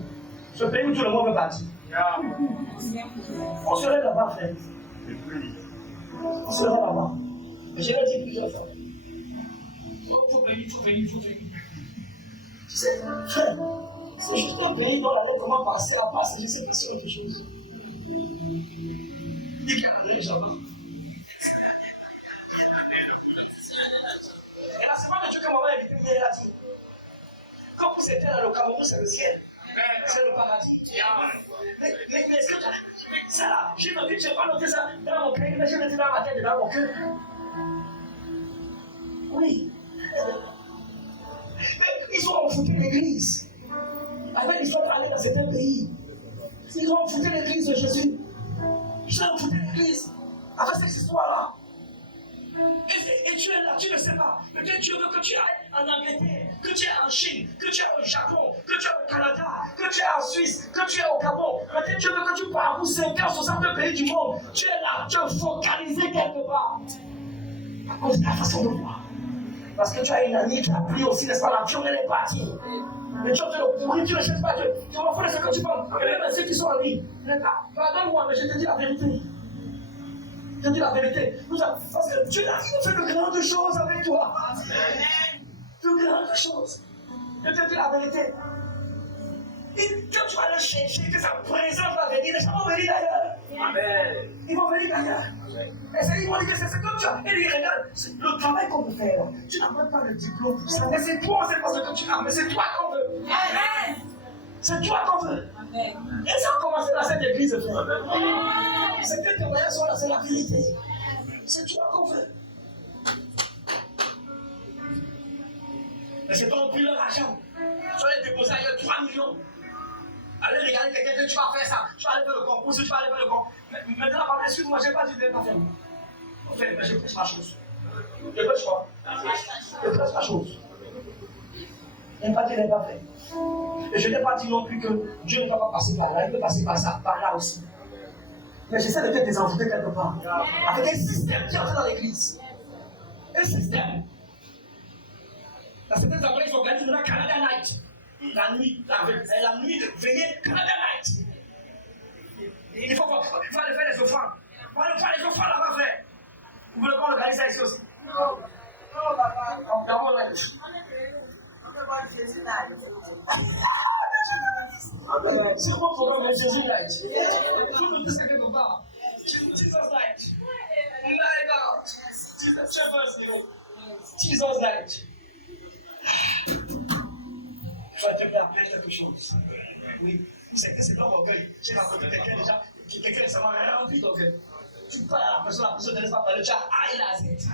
Ce pays où tout le monde veut partir. On serait là-bas, frère. On serait là-bas. Mais je l'ai dit plusieurs fois. Il faut venir. Tu sais, frère, c'est juste un pays dans la comment passer à passer, je sais pas si autre chose. Il y a des gens. Et la semaine de Dieu, quand maman est venue, elle a dit, quand vous étiez dans le Cameroun, c'est le ciel. C'est le paradis. Mais est-ce que ça là, j'ai noté, je n'ai pas noté ça dans mon cœur, mais j'ai noté dans ma tête et dans mon cœur. Oui. Mais ils ont foutu l'église. Avec l'histoire d'aller dans certains pays. Ils ont foutu l'église de Jésus. Ils ont foutu l'église. Avec cette histoire-là. Et tu es là, tu ne sais pas. Peut-être Dieu veut que tu ailles en Angleterre, que tu es en Chine, que tu es au Japon, que tu es au Canada, que tu es en Suisse, que tu es au Gabon. Peut-être Dieu veut que tu parles pour 50, 60 pays du monde. Tu es là, tu es focalisé quelque part. À cause de la façon de voir. Parce que tu as une amie qui a pris aussi, n'est-ce pas, l'avion, elle est partie. Mais tu es en train de courir, tu ne cherches pas Dieu. Tu vas faire ce que tu penses. Et même ceux qui sont en vie. Pardonne-moi, mais je te dis la vérité. Je te dis la vérité. Parce que Dieu a fait de grandes choses avec toi. De grandes choses. Je te dis la vérité. Et quand tu vas le chercher, que sa présence va venir, les gens vont venir d'ailleurs. Amen. Ils vont venir d'ailleurs. Et c'est, ils vont dire que c'est comme tu as. Et lui, regarde, le travail qu'on veut faire, tu n'as même pas le diplôme pour ça. Mais c'est toi, c'est pas ce que tu as, mais c'est toi qu'on veut. Amen. C'est toi qu'on veut. Et ça a commencé dans cette église, frère. C'est que tes moyens sont là, c'est la vérité. C'est toi qu'on veut. Mais c'est pas pris leur argent. Tu vas les déposer ailleurs 3 millions. Allez regarder quelqu'un que tu vas faire ça. Tu vas aller faire le concours, tu vas aller faire le concours. Maintenant, excuse-moi, je n'ai pas dit de ne pas faire. Enfin, mais je prêche ma chose. Je prêche quoi? Je prêche ma chose. Je n'ai pas dit de ne pas faire. Et je n'ai pas dit non plus que Dieu ne va pas passer par là, il peut passer par ça, par là aussi. Mais j'essaie de te désenvoûter quelque part. Avec un système qui entre dans l'église. Un système. Dans certains endroits, ils organisent la Canada Night. La nuit de veillée, Canada Night. Il faut aller faire les offrandes. Il faut aller faire les offrandes là-bas, frère. Vous voulez pas organiser ça ici aussi? Non. Non, papa. C'est mon programme de Jésus Night. Je vous dis ce que quelque part. Jesus Night. My God. Jesus Night. Il faut te apprendre quelque chose. Oui, c'est que c'est pas orgueil. J'ai rencontré quelqu'un déjà, quelqu'un ça m'a rempli d'orgueil. Tu parles à la personne ne laisse pas parler, tu as haï la zette.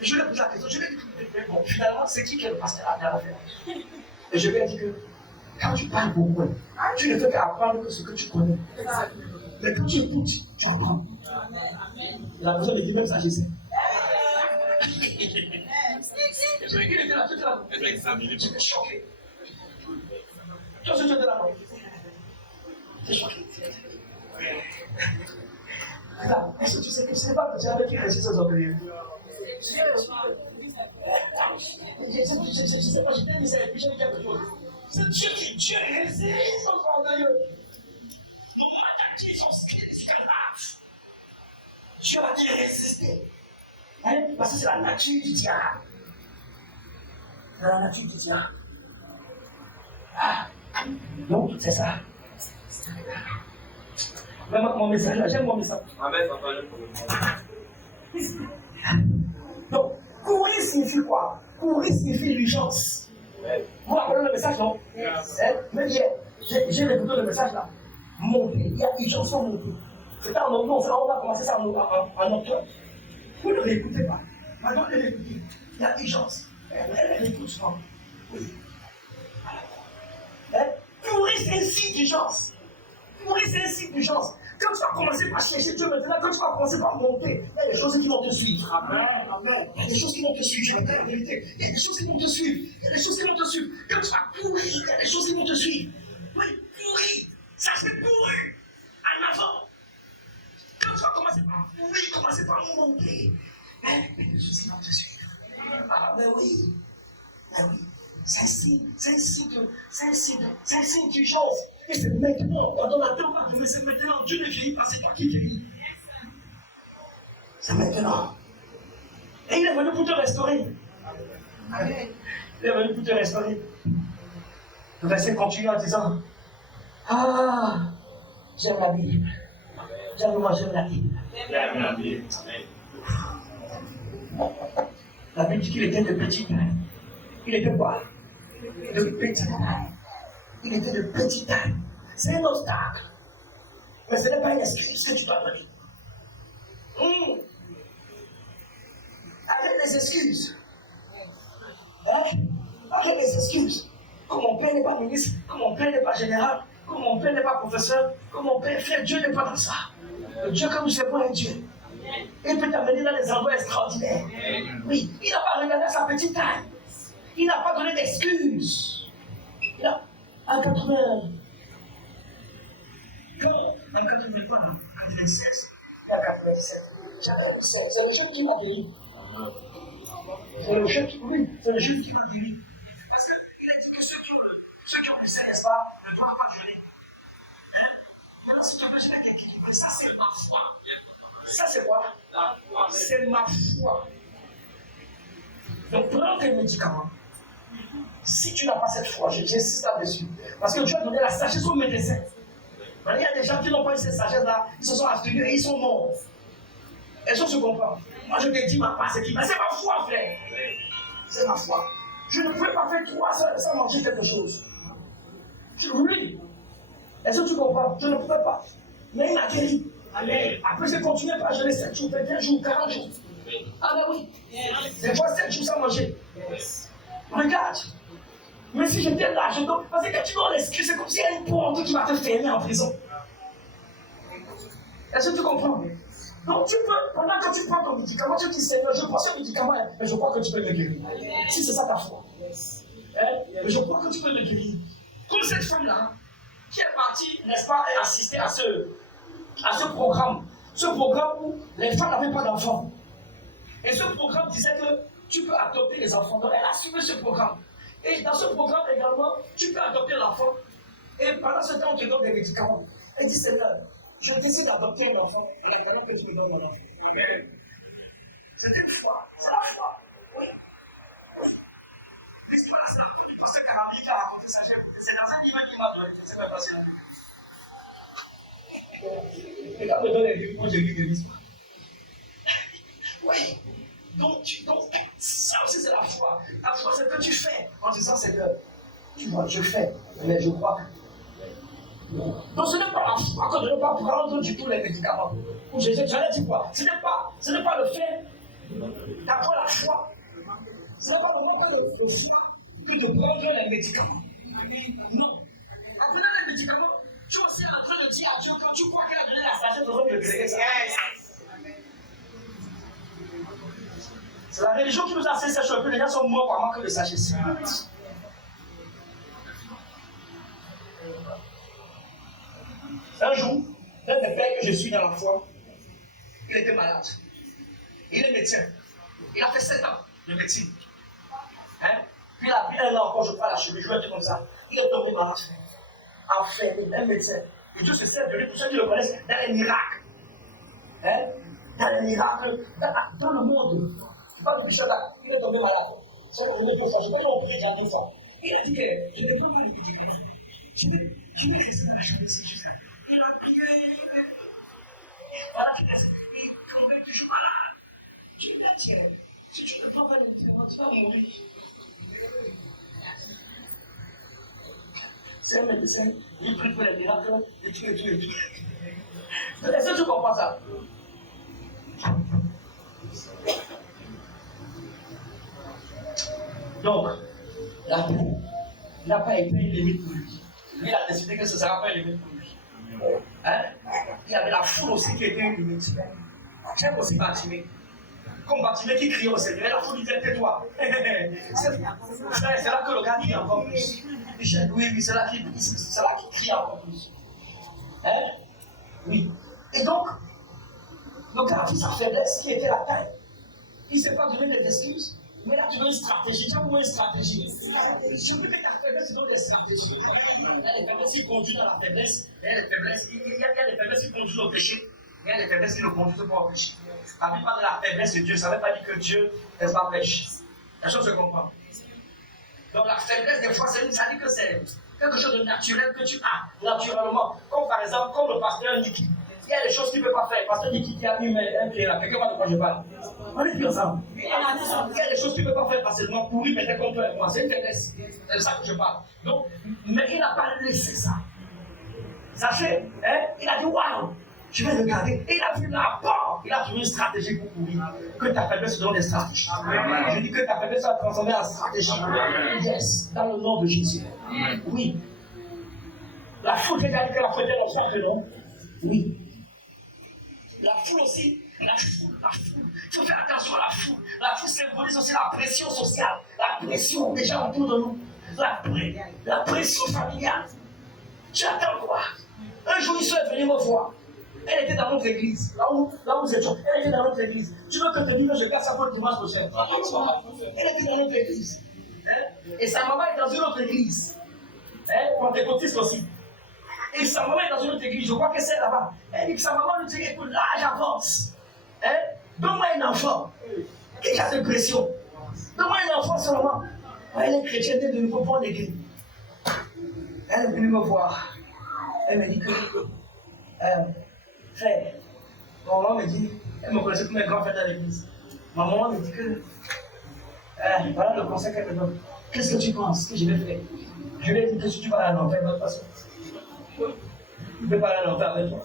Et je lui ai posé la question, je lui ai dit que bon, finalement, c'est qui est le pasteur à la faire? Et je lui ai dit que quand tu parles beaucoup, tu ne fais qu'apprendre que ce que tu connais. Mais quand tu écoutes, tu apprends. La personne me dit même ça, je sais. Il était là, tout là. J'étais choqué. Toi, tu étais là. J'étais choqué. Regarde, est-ce que tu sais que ce n'est pas que tu avais qui résiste aux orgueilleux? Je sais pas, je t'ai dit ça et puis j'ai dit quelque chose. C'est Dieu qui Dieu résiste aux orgueilleux. No matter Jesus Christ can laugh. Dieu va te résister. Hein? Parce que c'est la nature du diable. C'est la nature du diable. Ah. Donc, c'est ça. Vraiment, mon message, là, j'aime mon message. Amen. Donc, courir signifie quoi? Courir signifie l'urgence. Vous apprenez le message, non? Mais j'ai écouté le message là. Monter, il y a urgence à monter. C'est en octobre, on va commencer ça en octobre. Vous ne l'écoutez pas. Maintenant, ne l'écoutez. Il y a urgence. Elle l'écoute pas. Oui. Courir, c'est un signe d'urgence. Courir, c'est un signe d'urgence. Quand tu vas commencer par chercher Dieu maintenant, quand tu vas commencer par monter, il y a des choses qui vont te suivre. Amen. Amen. Il y a des choses qui vont te suivre, je vais te dire la vérité. Il y a des choses qui vont te suivre. Il y a des choses qui vont te suivre. Quand tu vas courir, il y a des choses qui vont te suivre. Oui, courir. Ça c'est courir. En avant. Quand tu vas commencer par courir, commencer par monter. Il y a des choses qui vont te suivre. Ah, mais oui. Mais oui. C'est un signe d'urgence. Et c'est maintenant, quand on n'attend pas, mais c'est maintenant. Dieu ne vieillit pas, c'est toi qui vieillis. C'est maintenant. Et il est venu pour te restaurer. Il est venu pour te restaurer. Le verset continue en disant, ah, j'aime la Bible. J'aime la Bible. La Bible dit qu'il était de petit taille. Il était quoi? De petite taille. Il était de petite taille. C'est un obstacle. Mais ce n'est pas une excuse que tu dois donner. Avec les excuses. Avec les excuses. Comme mon père n'est pas ministre, comme mon père n'est pas général, comme mon père n'est pas professeur, comme mon père fait, Dieu n'est pas dans ça. Le Dieu que nous servons est Dieu. Il peut t'amener dans des endroits extraordinaires. Oui, il n'a pas regardé sa petite taille. Il n'a pas donné d'excuses. En 80. En 83, en 96, en 97. C'est le jeune qui m'a guéri. C'est le jeune qui m'a guéri. Parce qu'il a dit que ceux qui ont le n'est-ce pas, ne doivent pas jeûner. Maintenant, si tu as pas jeûné avec quelqu'un, ça c'est ma foi. Ça c'est quoi? C'est ma foi. Donc prends tes médicaments. Si tu n'as pas cette foi, j'insiste là-dessus. Parce que Dieu a donné la sagesse aux médecins. Il y a des gens qui n'ont pas eu cette sagesse-là, ils se sont abstenus et ils sont morts. Est-ce qu'on se comprend? Moi je te dis ma part, c'est ma foi, frère. C'est ma foi. Je ne pouvais pas faire 3 heures sans manger quelque chose. Oui. Est-ce que tu comprends? Je ne pouvais pas. Mais il m'a guéri. Amen. Après, j'ai continué par jeûner 7 jours, 21 jours, 40 jours. Ah bah oui. Des fois 7 jours sans manger. Regarde. Mais si j'étais là, je dois. Parce que quand tu vas l'esprit, c'est comme s'il y a une porte qui va te fermer en prison. Est-ce que tu comprends? Donc tu peux, pendant que tu prends ton médicament, tu dis Seigneur, je prends ce médicament, mais je crois que tu peux me guérir. Si c'est ça ta foi. Mais je crois que tu peux me guérir. Comme cette femme-là, qui est partie, n'est-ce pas, et assister à ce programme. Ce programme où les femmes n'avaient pas d'enfants. Et ce programme disait que tu peux adopter les enfants. Donc elle a suivi ce programme. Et dans ce programme également, tu peux adopter l'enfant. Et pendant ce temps, on te donne des médicaments. Elle dit Seigneur, je décide d'adopter un enfant en attendant que tu me donnes mon enfant. Amen. C'est une foi. C'est la foi. Oui. Oui. L'histoire, c'est la fin du pasteur Carami qui a raconté ça. C'est dans un livre qui m'a donné. Je ne sais même pas si c'est un livre. Et quand on me donne les livres, moi je lis de l'histoire. Oui. Donc, ça aussi c'est la foi. La foi, c'est ce que tu fais en disant Seigneur, tu vois, je fais, mais je crois que. Donc ce n'est pas la foi que de ne pas prendre du tout les médicaments. J'allais dire quoi? Ce n'est pas le fait d'avoir la foi. Ce n'est pas le moment que de foi que de prendre les médicaments. Non. En prenant les médicaments, tu es aussi en train de dire à Dieu quand tu crois qu'il a donné la sagesse de recueillir ça. C'est la religion qui nous a fait ces choses. Les gens sont morts par manque de sagesse. Un jour, l'un des pères que je suis dans la foi, il était malade. Il est médecin. Il a fait 7 ans de médecine. Hein? Puis il a pris 1 an encore, je crois, la cheville, je vais dire comme ça. Il est tombé malade. Enfermé, un médecin. Et Dieu se sert de lui, pour ceux qui le connaissent, dans les miracles. Hein? Dans les miracles, dans le monde. Pas de Michel, il est tombé malade. Ça va venir 2 fois. Je crois qu'il a prié déjà 2 fois. Il a dit que je ne prends pas les médicaments. Je vais rester dans la chambre ici, je sais. Il a prié. Voilà, il est tombé toujours malade. Je lui ai dit, tiens, si tu ne prends pas les médicaments, tu vas mourir. C'est un médecin, il prie pour les miracles, et tout. Est-ce que tu comprends ça? Donc, la paix n'a pas été une limite pour lui. Lui, il a décidé que ce ne sera pas une limite pour lui. Hein? Il y avait la foule aussi qui était une limite. J'aime aussi Bartimée. Comme Bartimée qui crie au Seigneur, la foule disait tais-toi. C'est là que le gars crie encore plus. Oui, c'est là qu'il crie encore plus. Hein? Oui. Et donc, le gars a vu sa faiblesse qui était la taille. Il ne s'est pas donné des excuses. Mais là, tu veux une stratégie. Tu as besoin d'une stratégie. Je veux que ta faiblesse, tu donnes des stratégies. Il y a des faiblesses qui conduisent à la faiblesse. Il y a des faiblesses qui conduisent au péché. Il y a des faiblesses qui ne conduisent pas au péché. La vie parle de la faiblesse de Dieu. Ça ne veut pas dire que Dieu n'est pas pêche. La chose se comprend. Donc la faiblesse, des fois, ça dit que c'est quelque chose de naturel que tu as, naturellement. Comme par exemple, comme le pasteur Niki. Il y a des choses qu'il ne peut pas faire. Pasteur Niki qui a mis un pied là. Quelqu'un va de quoi je parle. On est plus ensemble. Il y a des choses qu'il ne peut pas faire facilement pour lui, mais dès qu'on peut avec moi. C'est une faiblesse. C'est de ça que je parle. Donc, mais il n'a pas laissé ça. Sachez, hein, il a dit waouh, je vais regarder. Et il a vu là-bas. Il a trouvé une stratégie pour courir. Que ta faiblesse se donne des stratégies. Je dis que ta faiblesse soit transformée en stratégie. Yes, dans le nom de Jésus. Oui. La foule, j'ai dit que la foule était dans son prénom. Oui. La foule aussi, la foule. Il faut faire attention à la foule. La foule symbolise aussi la pression sociale, la pression des gens autour de nous, la pression familiale. Tu attends quoi? Un jour, ils sont venus me voir. Elle était dans notre église, là où nous étions. Elle était dans notre église. Tu veux que te dise que je garde ça pour le dimanche prochain? Elle était dans notre église. Et sa maman est dans une autre église. Pentecôtiste aussi. Et sa maman est dans une autre église, je crois que c'est là-bas. Elle dit que sa maman lui dit, écoute, là j'avance. Donne-moi un enfant. Qui a cette pression? Donne-moi un enfant seulement. Elle est chrétienne de nouveau pour l'église. Elle est venue me voir. Elle me dit que, frère, maman me dit, elle me connaissait comme un grand frère dans l'église. Ma maman me dit que, voilà le conseil qu'elle me donne. Qu'est-ce que tu penses que je vais faire? Je vais dire que si tu vas à l'enfer, de toute façon. Tu ne peux pas aller à l'enfer avec toi.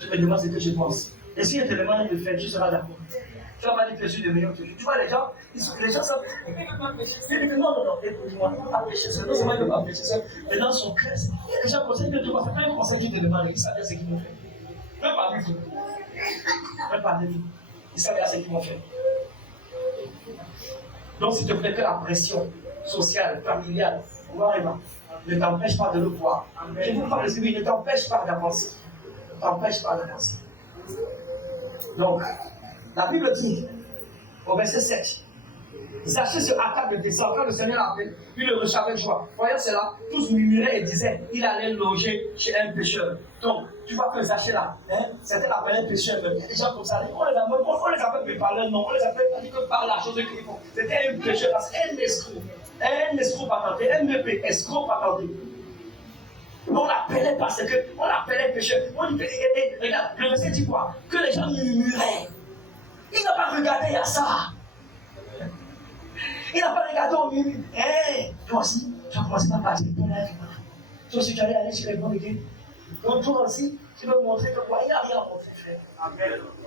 Je me demande ce que je pense. Et si je te demande de faire, tu seras d'accord. Tu vas pas dire que je suis le meilleur que je suis. Tu vois, les gens savent. Ils disent non, écoute-moi, pas pécher seul. Non, c'est vrai de pas pécher seul. Les gens sont clairs. Les gens conseillent de toi. C'est pas un conseil qui te demande. Ils savent ce qu'ils vont faire. Même pas du tout. Même pas du tout. Ils savent ce qu'ils vont faire. Donc, s'il te plaît, que la pression sociale, familiale, vraiment, ne t'empêche pas de le voir. Je vous parle de ce ne t'empêche pas d'avancer. Ne t'empêche pas d'avancer. Donc, la Bible dit, au verset 7, Zachée se hâta de descendre quand le Seigneur l'appelait, puis le reçut avec joie. Voyant cela, tous murmuraient et disaient, il allait loger chez un pécheur. Donc, tu vois que Zachée là, c'était l'appelé pécheur. Il y a des gens comme ça, on les appelle par leur nom, on les appelle pas que par la chose qu'ils font. C'était un pécheur, parce qu'un escroc patenté, un épée, escroc patenté. On l'appelait parce qu'on l'appelait pécheur. On dit, regarde, le verset dit quoi? Que les gens murmuraient. Il n'a pas regardé à ça. Il n'a pas regardé au mur. Toi aussi, tu vas commencer par partir. Toi aussi, tu allais aller chez les bons églises. Donc toi aussi, tu veux montrer que quoi? Il n'a rien à montrer, frère.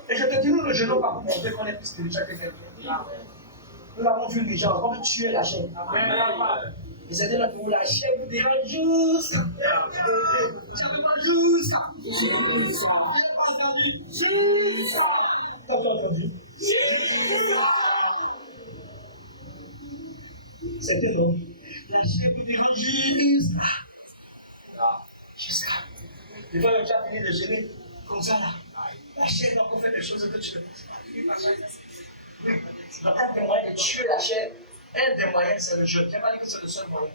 Et je te dis, nous ne jeûnons pas pour montrer qu'on est plus spirituel que quelqu'un. Nous avons vu les gens, on veut tuer la chair. Et c'était là pour la chair vous dérange juste. J'avais pas juste. Il n'a pas entendu. Juste. T'as pas entendu? C'était donc la chair vous dérange juste. Jusqu'à. Des fois, tu as fini de jeûner comme ça là. La chair n'a pas fait des choses que tu ne peux pas. Donc, un des moyens de tuer la chair, un des moyens, c'est le jeûne. Je n'ai pas dit que c'est le seul moyen.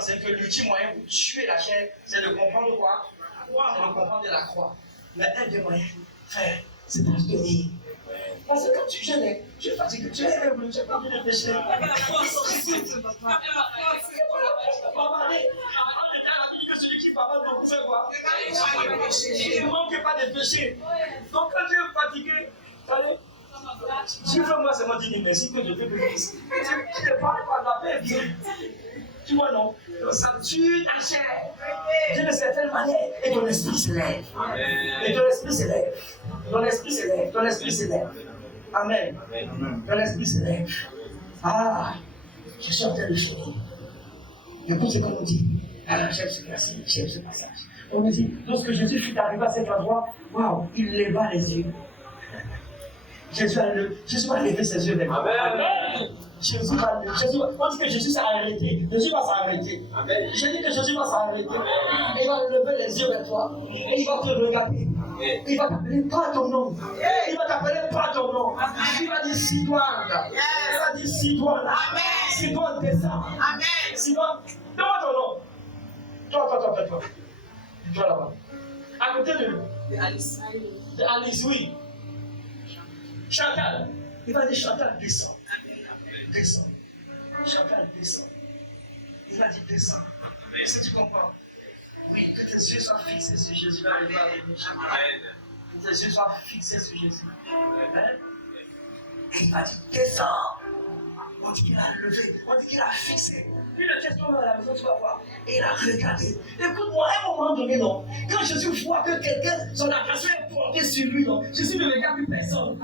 C'est que l'ultime moyen pour tuer la chair, c'est de comprendre quoi? C'est de comprendre la croix. Mais un des moyens, frère, c'est de tenir. Parce que quand tu jeûnes, tu es fatigué, tu es humble, tu n'as pas envie de pécher. Celui qui parle beaucoup fait quoi? Il ne manque pas de péché. Donc quand tu es fatigué, allez, si moi c'est moi qui dis merci que je te bénisse. Tu ne parles pas de la paix, bien. Tu vois non? Ça tue ta chair. D'une certaine manière, et ton esprit s'élève. Et ton esprit s'élève. Ton esprit s'élève. Ton esprit s'élève. Amen. Ton esprit s'élève. Ah, je suis en train de finir. Écoute ce qu'on nous dit. Alors j'aime ce passage, j'aime ce passage. On nous dit, lorsque Jésus fut arrivé à cet endroit, waouh, il leva les yeux. Jésus a levé ses yeux vers moi. Jésus va, on dit que Jésus s'est arrêté. Jésus va s'arrêter. Je dis que Jésus va s'arrêter. Il va lever les yeux vers toi. Et il va te regarder. Il va t'appeler pas ton nom. Il va t'appeler pas ton nom. Il va dire Sidoine. Il va dire Sidoine. Sidoine, descends. Sidoine, donne-moi ton nom. Toi. Toi là-bas. À côté de lui. Alice. Oui. Chantal. Il va dire Chantal, descends. Descends. Chantal, descends. Il va dire descends. Si tu comprends. Oui, que tes yeux soient fixés sur Jésus. Que tes yeux soient fixés sur Jésus. Et il va dire descends. On dit qu'il a levé. On dit qu'il a fixé. Puis le testament à la maison, tu vas voir. Et il a regardé. Écoute-moi, à un moment donné, non. Quand Jésus voit que quelqu'un, son attention est portée sur lui, non. Jésus ne regarde plus personne.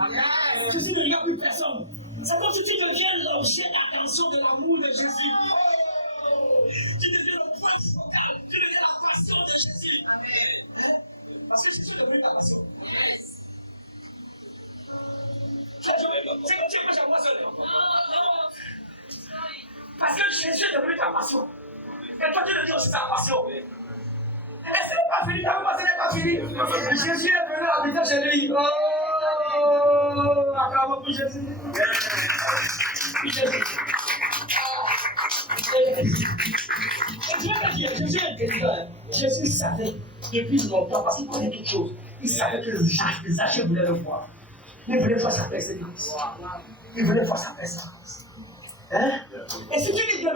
Jésus ne regarde plus personne. C'est comme si tu deviens l'objet d'attention de l'amour de Jésus. Tu deviens le point focal. Tu deviens la passion de Jésus. Parce que Jésus ne veut pas la passion. C'est comme si tu es moi seul. Parce que Jésus est devenu ta passion. Et toi, tu le dis aussi ta passion. Et ce n'est pas fini, ta passion n'est pas finie. Jésus est venu habiter chez lui. Oh, acclame pour Jésus. Jésus. Et tu vas dire, Jésus est intelligent. Jésus savait depuis longtemps, parce qu'il connaît toutes choses. Il savait que Zachée voulait le voir. Il voulait voir sa persévérance. Il voulait voir sa persévérance. Et si tu dis que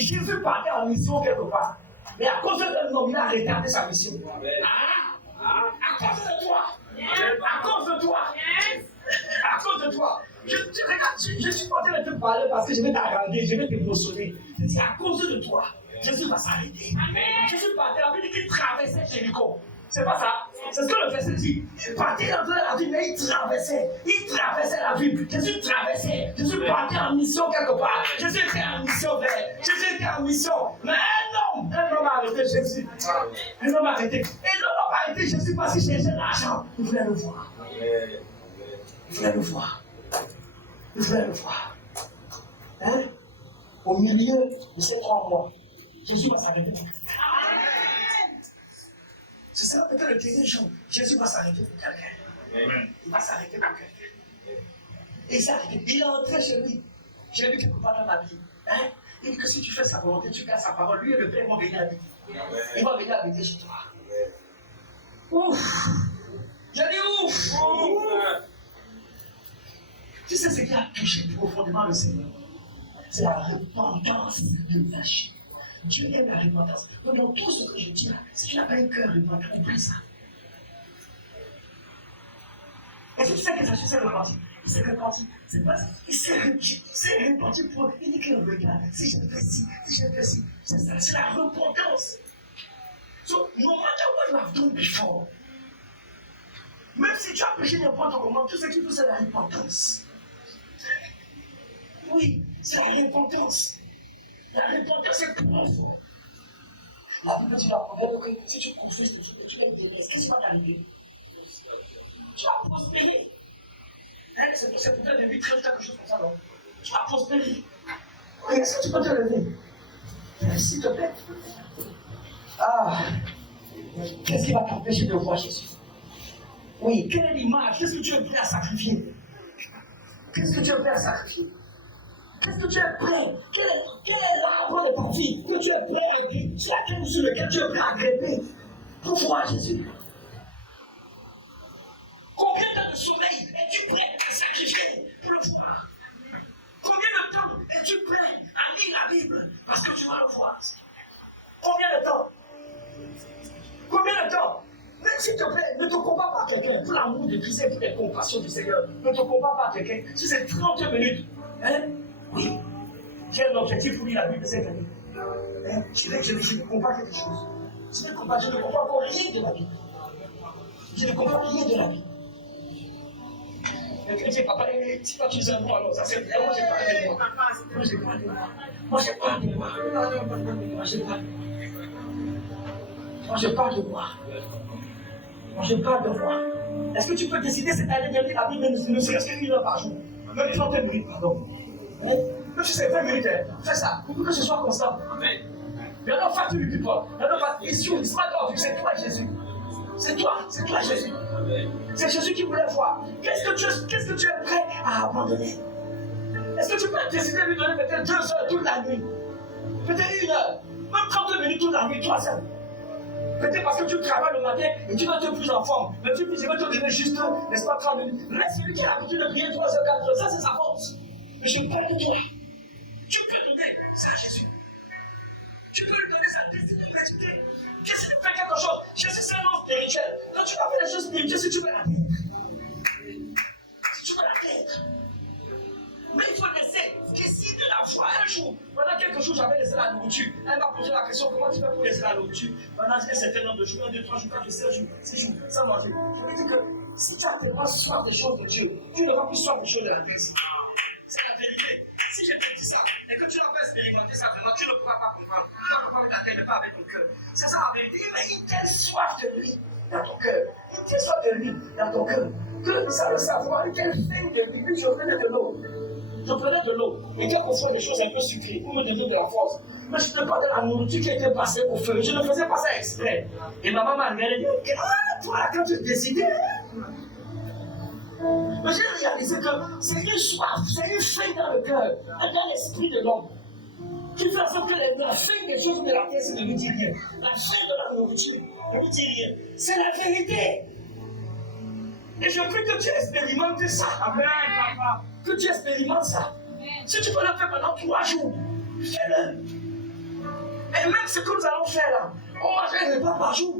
Jésus partait en mission quelque part, mais à cause d'un homme, il a retardé sa mission. À cause de toi. À cause de toi. À cause de toi. Tu regardes je suis pas en train de te parler parce que je vais t'agrandir, je vais t'émotionner. Je dis, à cause de toi, Jésus va s'arrêter. Jésus partait, la Bible dit qu'il traversait Jéricho. C'est pas ça? C'est ce que le verset dit. Il partait dans la ville, mais il traversait la ville. Jésus traversait. Jésus partait en mission quelque part. Jésus était en mission, frère. Jésus était en mission. Mais un homme a arrêté Jésus. Un homme a arrêté. Et l'homme a arrêté Jésus parce qu'il cherchait l'argent. Il voulait le voir. Il voulait le voir. Il voulait le voir. Hein? Au milieu de ces 3 mois, Jésus va s'arrêter. C'est ça peut-être le dernier jour. Jésus va s'arrêter pour quelqu'un. Il va s'arrêter pour quelqu'un. Et il s'est arrêté. Il est entré chez lui. J'ai vu quelque part dans la Bible. Hein? Il dit que si tu fais sa volonté, tu gardes sa parole. Lui et le Père vont venir habiter. Il va venir habiter chez toi. Ouf! J'ai dit ouf! Tu sais ce qui a touché profondément le Seigneur? C'est la repentance de Zachée. Dieu aime la repentance. Donc, dans tout ce que je dis là, si tu n'as pas un cœur repentant, oublie ça. Est-ce que tu sais que Zachée s'est repenti? Il s'est repenti. C'est pas ça. Il s'est repenti pour. Il dit qu'il regarde. Si je fais ci, si je fais ci. C'est ça, c'est la repentance. So, no matter what you have done before, même si tu as péché n'importe comment, tout ce qu'il faut, c'est la repentance. Oui, c'est la repentance. La repentance, c'est profond. La Bible dit la première que si tu construis ce truc, tu vas gagner. Qu'est-ce qui va t'arriver? Tu vas prospérer. Hein, c'est peut-être de vie très quelque chose comme ça, non? Tu vas prospérer. Oui, est-ce que tu peux te lever? S'il te plaît. Ah, qu'est-ce qui va t'empêcher de voir Jésus? Oui, quelle est l'image? Qu'est-ce que tu es prêt à sacrifier? Qu'est-ce que tu es prêt à sacrifier? Qu'est-ce que tu es prêt? Quel est l'arbre de ta vie que tu es prêt à grimper, sur lequel tu es prêt à grimper pour voir Jésus? Combien de temps de sommeil es-tu prêt à sacrifier pour le voir? Combien de temps es-tu prêt à lire la Bible parce que tu vas le voir? Combien de temps? Combien de temps? Même s'il te plaît, ne te compare pas à quelqu'un. Pour l'amour de Christ et pour les compassions du Seigneur, ne te compare pas à quelqu'un. Si c'est 30 minutes, hein? Oui. J'ai un objectif pour lire la Bible de cette année. Hein? Je ne compare quelque chose. Je ne compare encore rien de la Bible. Je ne compare rien de la Bible. Le chrétien, papa, si toi tu es un bon, alors ça c'est bien. Moi, j'ai pas de moi. Moi, j'ai pas de moi. Moi, j'ai pas de moi. Moi, j'ai pas de moi. Moi, je parle de moi. Moi, je parle de moi. Est-ce que tu peux décider cette année de lire la Bible ne serait-ce qu'une heure par jour? Même 30 minutes, pardon. Même si c'est 20 minutes, fais ça. Pour que ce soit constant. Il y en a pas tu lui toi. Il y en a pas issue. C'est pas toi, c'est toi, Jésus. C'est toi, Jésus. C'est Jésus qui voulait voir. Qu'est-ce que tu es prêt à abandonner? Est-ce que tu peux décider de lui donner peut-être 2 heures toute la nuit? Peut-être 1 heure. Même 30 minutes toute la nuit, 3 heures. Peut-être parce que tu travailles le matin et tu vas te plus en forme. Mais tu dis, je vais te donner juste, n'est-ce pas, 30 minutes. Mais celui qui a l'habitude de prier 3 heures, 4 heures, ça c'est sa force. Mais je parle de toi. Tu peux donner ça à Jésus. Tu peux lui donner sa destinée de gratuité. Qu'est-ce que tu fais quelque chose? Jésus, c'est un homme spirituel. Quand tu vas faire les choses spirituelles, si tu veux la tête. Si tu veux la tête. Mais il faut laisser décider la foi un jour. Pendant quelques jours, j'avais laissé la nourriture. Elle m'a posé la question, comment tu fais pour laisser la nourriture? Pendant un certain nombre de jours, 1, 2, 3 jours, 4 jours, 7 jours, 6 jours, sans manger. Je lui dis que si tu as tellement soif des choses de Dieu, tu n'auras plus soif des choses de la terre. C'est la vérité. Si je te dis ça, et que tu n'as pas expérimenté ça vraiment, tu ne pourras pas comprendre. Tu vas comprendre avec ta tête, mais pas avec ton cœur. C'est ça la vérité. Mais il t'a soif de lui dans ton cœur. Il t'a soif de lui dans ton cœur. Que ça le savoir, il t'a faim de lui. Je venais de l'eau. Je prenais de l'eau. Et quand on fait des choses un peu sucrées pour me donner de la force. Mais je ne pas de la nourriture qui était passée au feu. Je ne faisais pas ça exprès. Et ma maman m'a dit, ah, toi, quand tu décidais. Mais j'ai réalisé que c'est une soif, c'est une faim dans le cœur, dans l'esprit de l'homme, qui fait en sorte que la faim des choses de la terre, c'est ne lui dit rien. La faim de la nourriture, ne lui dit rien. C'est la vérité. Et je prie que tu expérimentes ça. Amen, papa. Que tu expérimentes ça. Si tu peux le faire pendant 3 jours, fais-le. Et même ce que nous allons faire là, on mange un repas par jour.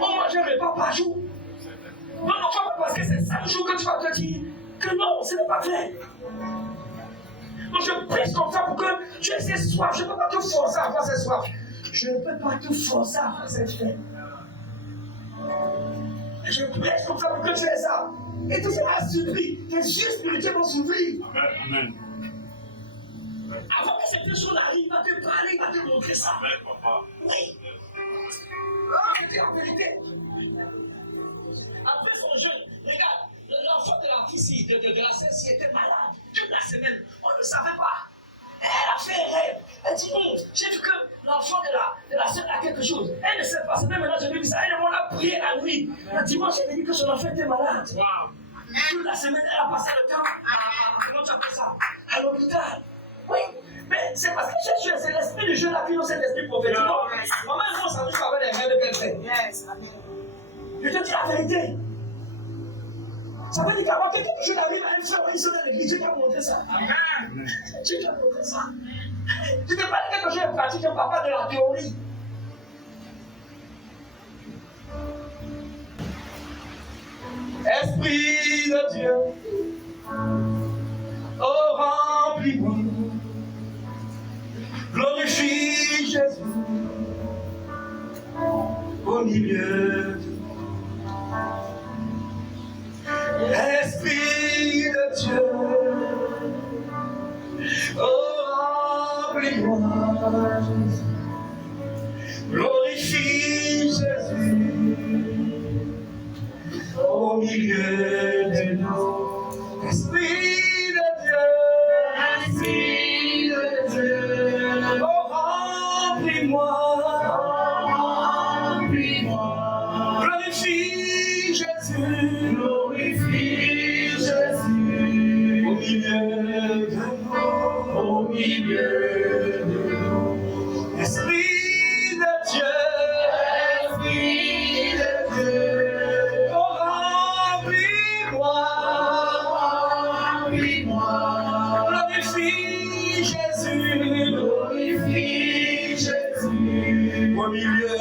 On mange un repas par jour. Non, pas parce que c'est 5 jours que tu vas te dire que non, ce n'est pas vrai. Donc je prêche comme ça pour que tu aies cette soif. Je ne peux pas te forcer à avoir cette soif. Je ne peux pas te forcer à avoir cette faim. Je prêche comme ça pour que tu aies ça. Et tout cela a surpris. Tes yeux spirituels vont s'ouvrir. Amen. Avant que cette chose arrive, il va te parler, il va te montrer ça. Amen, papa. Oui. En vérité. Après son jeûne, regarde, l'enfant de la fille de la sœur était malade toute la semaine. On ne savait pas. Elle a fait un rêve. Elle dit non, j'ai vu que l'enfant de la sœur a quelque chose. Elle ne sait pas. C'est même maintenant je lui dis ça. Elle a prié la nuit. Le dimanche, elle a dit que son enfant était malade. Toute la semaine, elle a passé le temps comment tu appelles ça? À l'hôpital. Oui, mais c'est parce que c'est l'esprit du jeu là qui nous cet esprit prophétique. Maman, on s'amuse pas avec les rêves qu'elle fait. Je te dis la vérité. Ça veut dire qu'avant que quelque chose arrive à une soeur, une soeur de l'église, Dieu t'a montré ça. Dieu t'a montré ça. Tu ne peux pas dire quelque chose de pratique, je ne parle pas de la théorie. Esprit de Dieu, oh remplis-moi, glorifie Jésus au milieu de Esprit de Dieu, oh remplis-moi, glorifie Jésus au milieu de nous. Esprit de Dieu, Esprit de Dieu, oh remplis-moi, glorifie Jésus, au milieu de nous, au milieu de nous. Esprit de Dieu, Esprit de Dieu, oh remplis-moi, glorifie Jésus, au milieu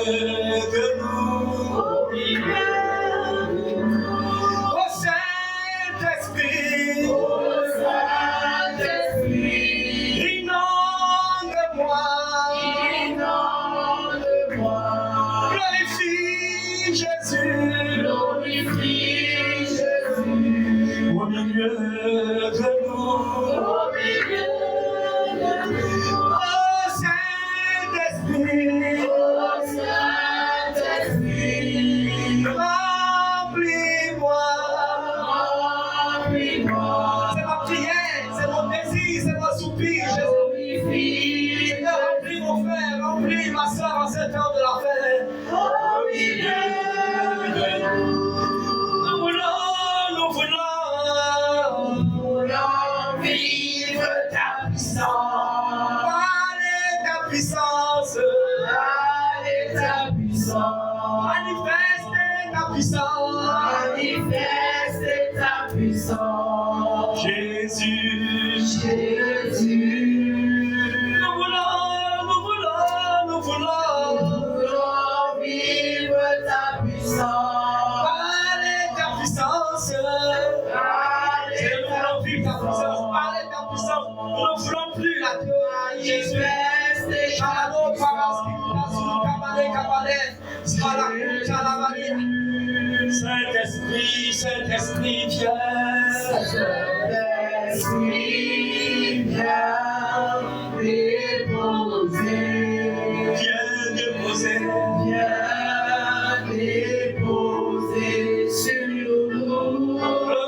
de nous, au milieu de nous. Ô Saint-Esprit, inonde-moi, glorifie Jésus, au milieu de nous, ô Saint-Esprit, remplis-moi. C'est ma prière, c'est mon désir, c'est mon soupir. Seigneur, remplis mon frère, remplis ma soeur en cette heure de la fête. Au milieu de nous, nous voulons vivre ta puissance. Parlez ta puissance. Manifeste ta puissance. Jésus. Nous voulons vivre ta puissance. Parlez ta puissance. Nous voulons vivre ta puissance. Parlez ta puissance. Nous ne voulons plus la théorie. Jésus. Saint-Esprit, viens. Saint-Esprit, viens déposer. Viens déposer sur nous le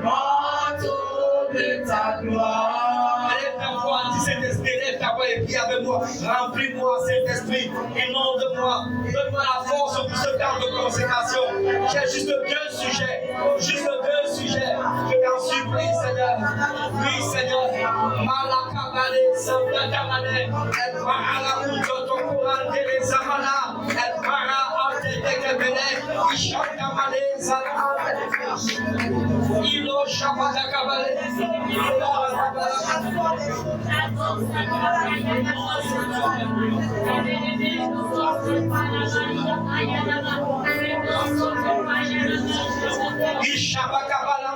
manteau de ta gloire. Lève ta voix, dis Saint-Esprit, lève ta voix et prie avec moi. Remplis-moi, Saint-Esprit, inonde-moi. Donne-moi la force pour ce temps de consécration. J'ai juste deux sujets. Je t'en supplie, Seigneur. Oui, Seigneur. Malakabale, Santakamane. Elle fera la route de ton courant de les amana. Elle fera en tétékebele. Ishantamale, Zalane. Ilo Shabatakabale. Ishabakabala.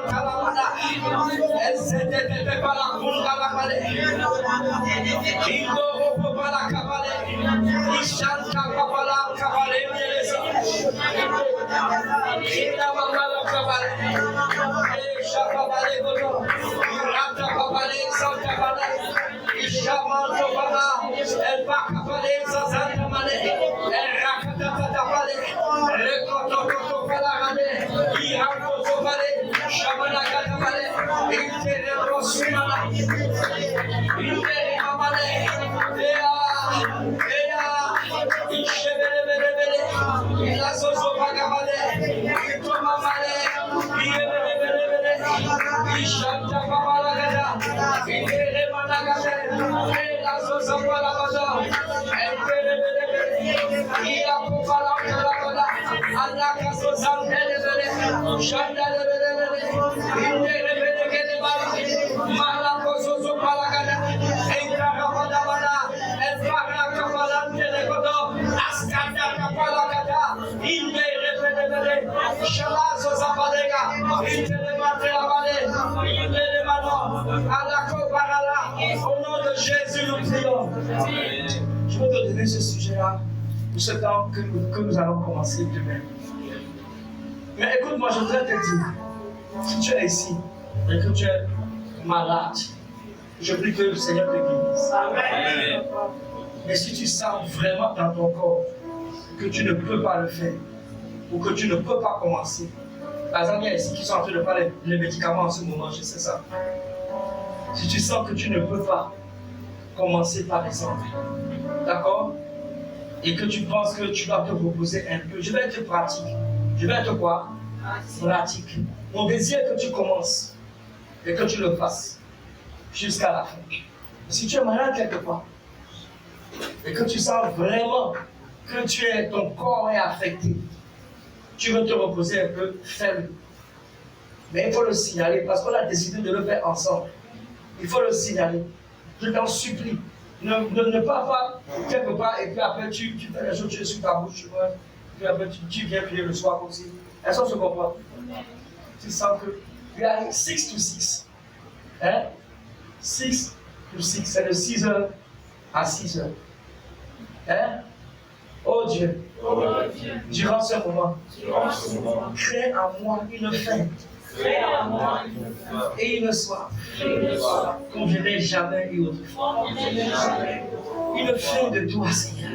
Au nom de Jésus, nous prions. Je veux te donner ce sujet-là pour ce temps que nous allons commencer demain. Mais écoute-moi, je voudrais te dire, si tu es ici et que tu es malade, je prie que le Seigneur te guérisse. Amen. Mais si tu sens vraiment dans ton corps que tu ne peux pas le faire, ou que tu ne peux pas commencer, par exemple, il y a ici qui sont en train de prendre les médicaments en ce moment, je sais ça. Si tu sens que tu ne peux pas commencer par exemple, d'accord? Et que tu penses que tu dois te reposer un peu, je vais être pratique. Je vais être quoi? Pratique. Mon désir est que tu commences et que tu le fasses jusqu'à la fin. Si tu es malade quelque part et que tu sens vraiment que ton corps est affecté, tu veux te reposer un peu, fais-le. Mais il faut le signaler parce qu'on a décidé de le faire ensemble. Il faut le signaler. Je t'en supplie. Ne pars pas quelque part et puis après tu fais les choses, tu es sur ta bouche, tu vois. Puis après tu viens prier le soir aussi. Est-ce qu'on se comprend? Tu sens que il y a 6 to 6. Hein? 6 to 6, c'est de 6h à 6h. Hein? Oh Dieu, durant ce moment, crée en moi une faim et une soif comme je n'ai jamais eu autrefois. Une faim de toi, Seigneur,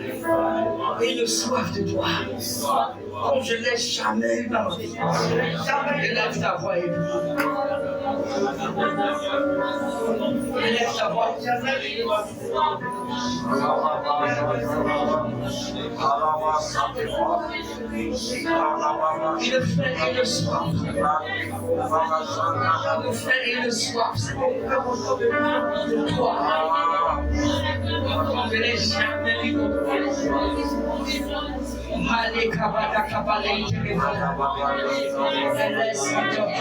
et une soif de toi comme je n'ai jamais eu dans ma vie. Élève ta voix et prie. Élève ta voix. Une faim et une soif. Une faim et une soif, Seigneur, de toi. Je n'ai jamais eu autrefois. Male kabada kabale telefona. Elesi toto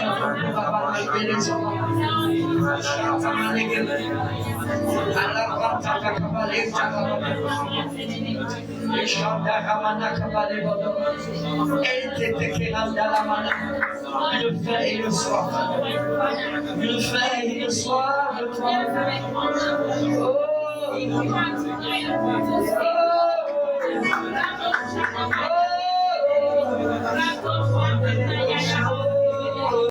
kabala telefona. Male kabale. Alabata kabale kabale. Eshanda kamana kabale bodo. Ete tekelanda la mana. Une faim et une soif. Une faim et une soif de toi. Oh.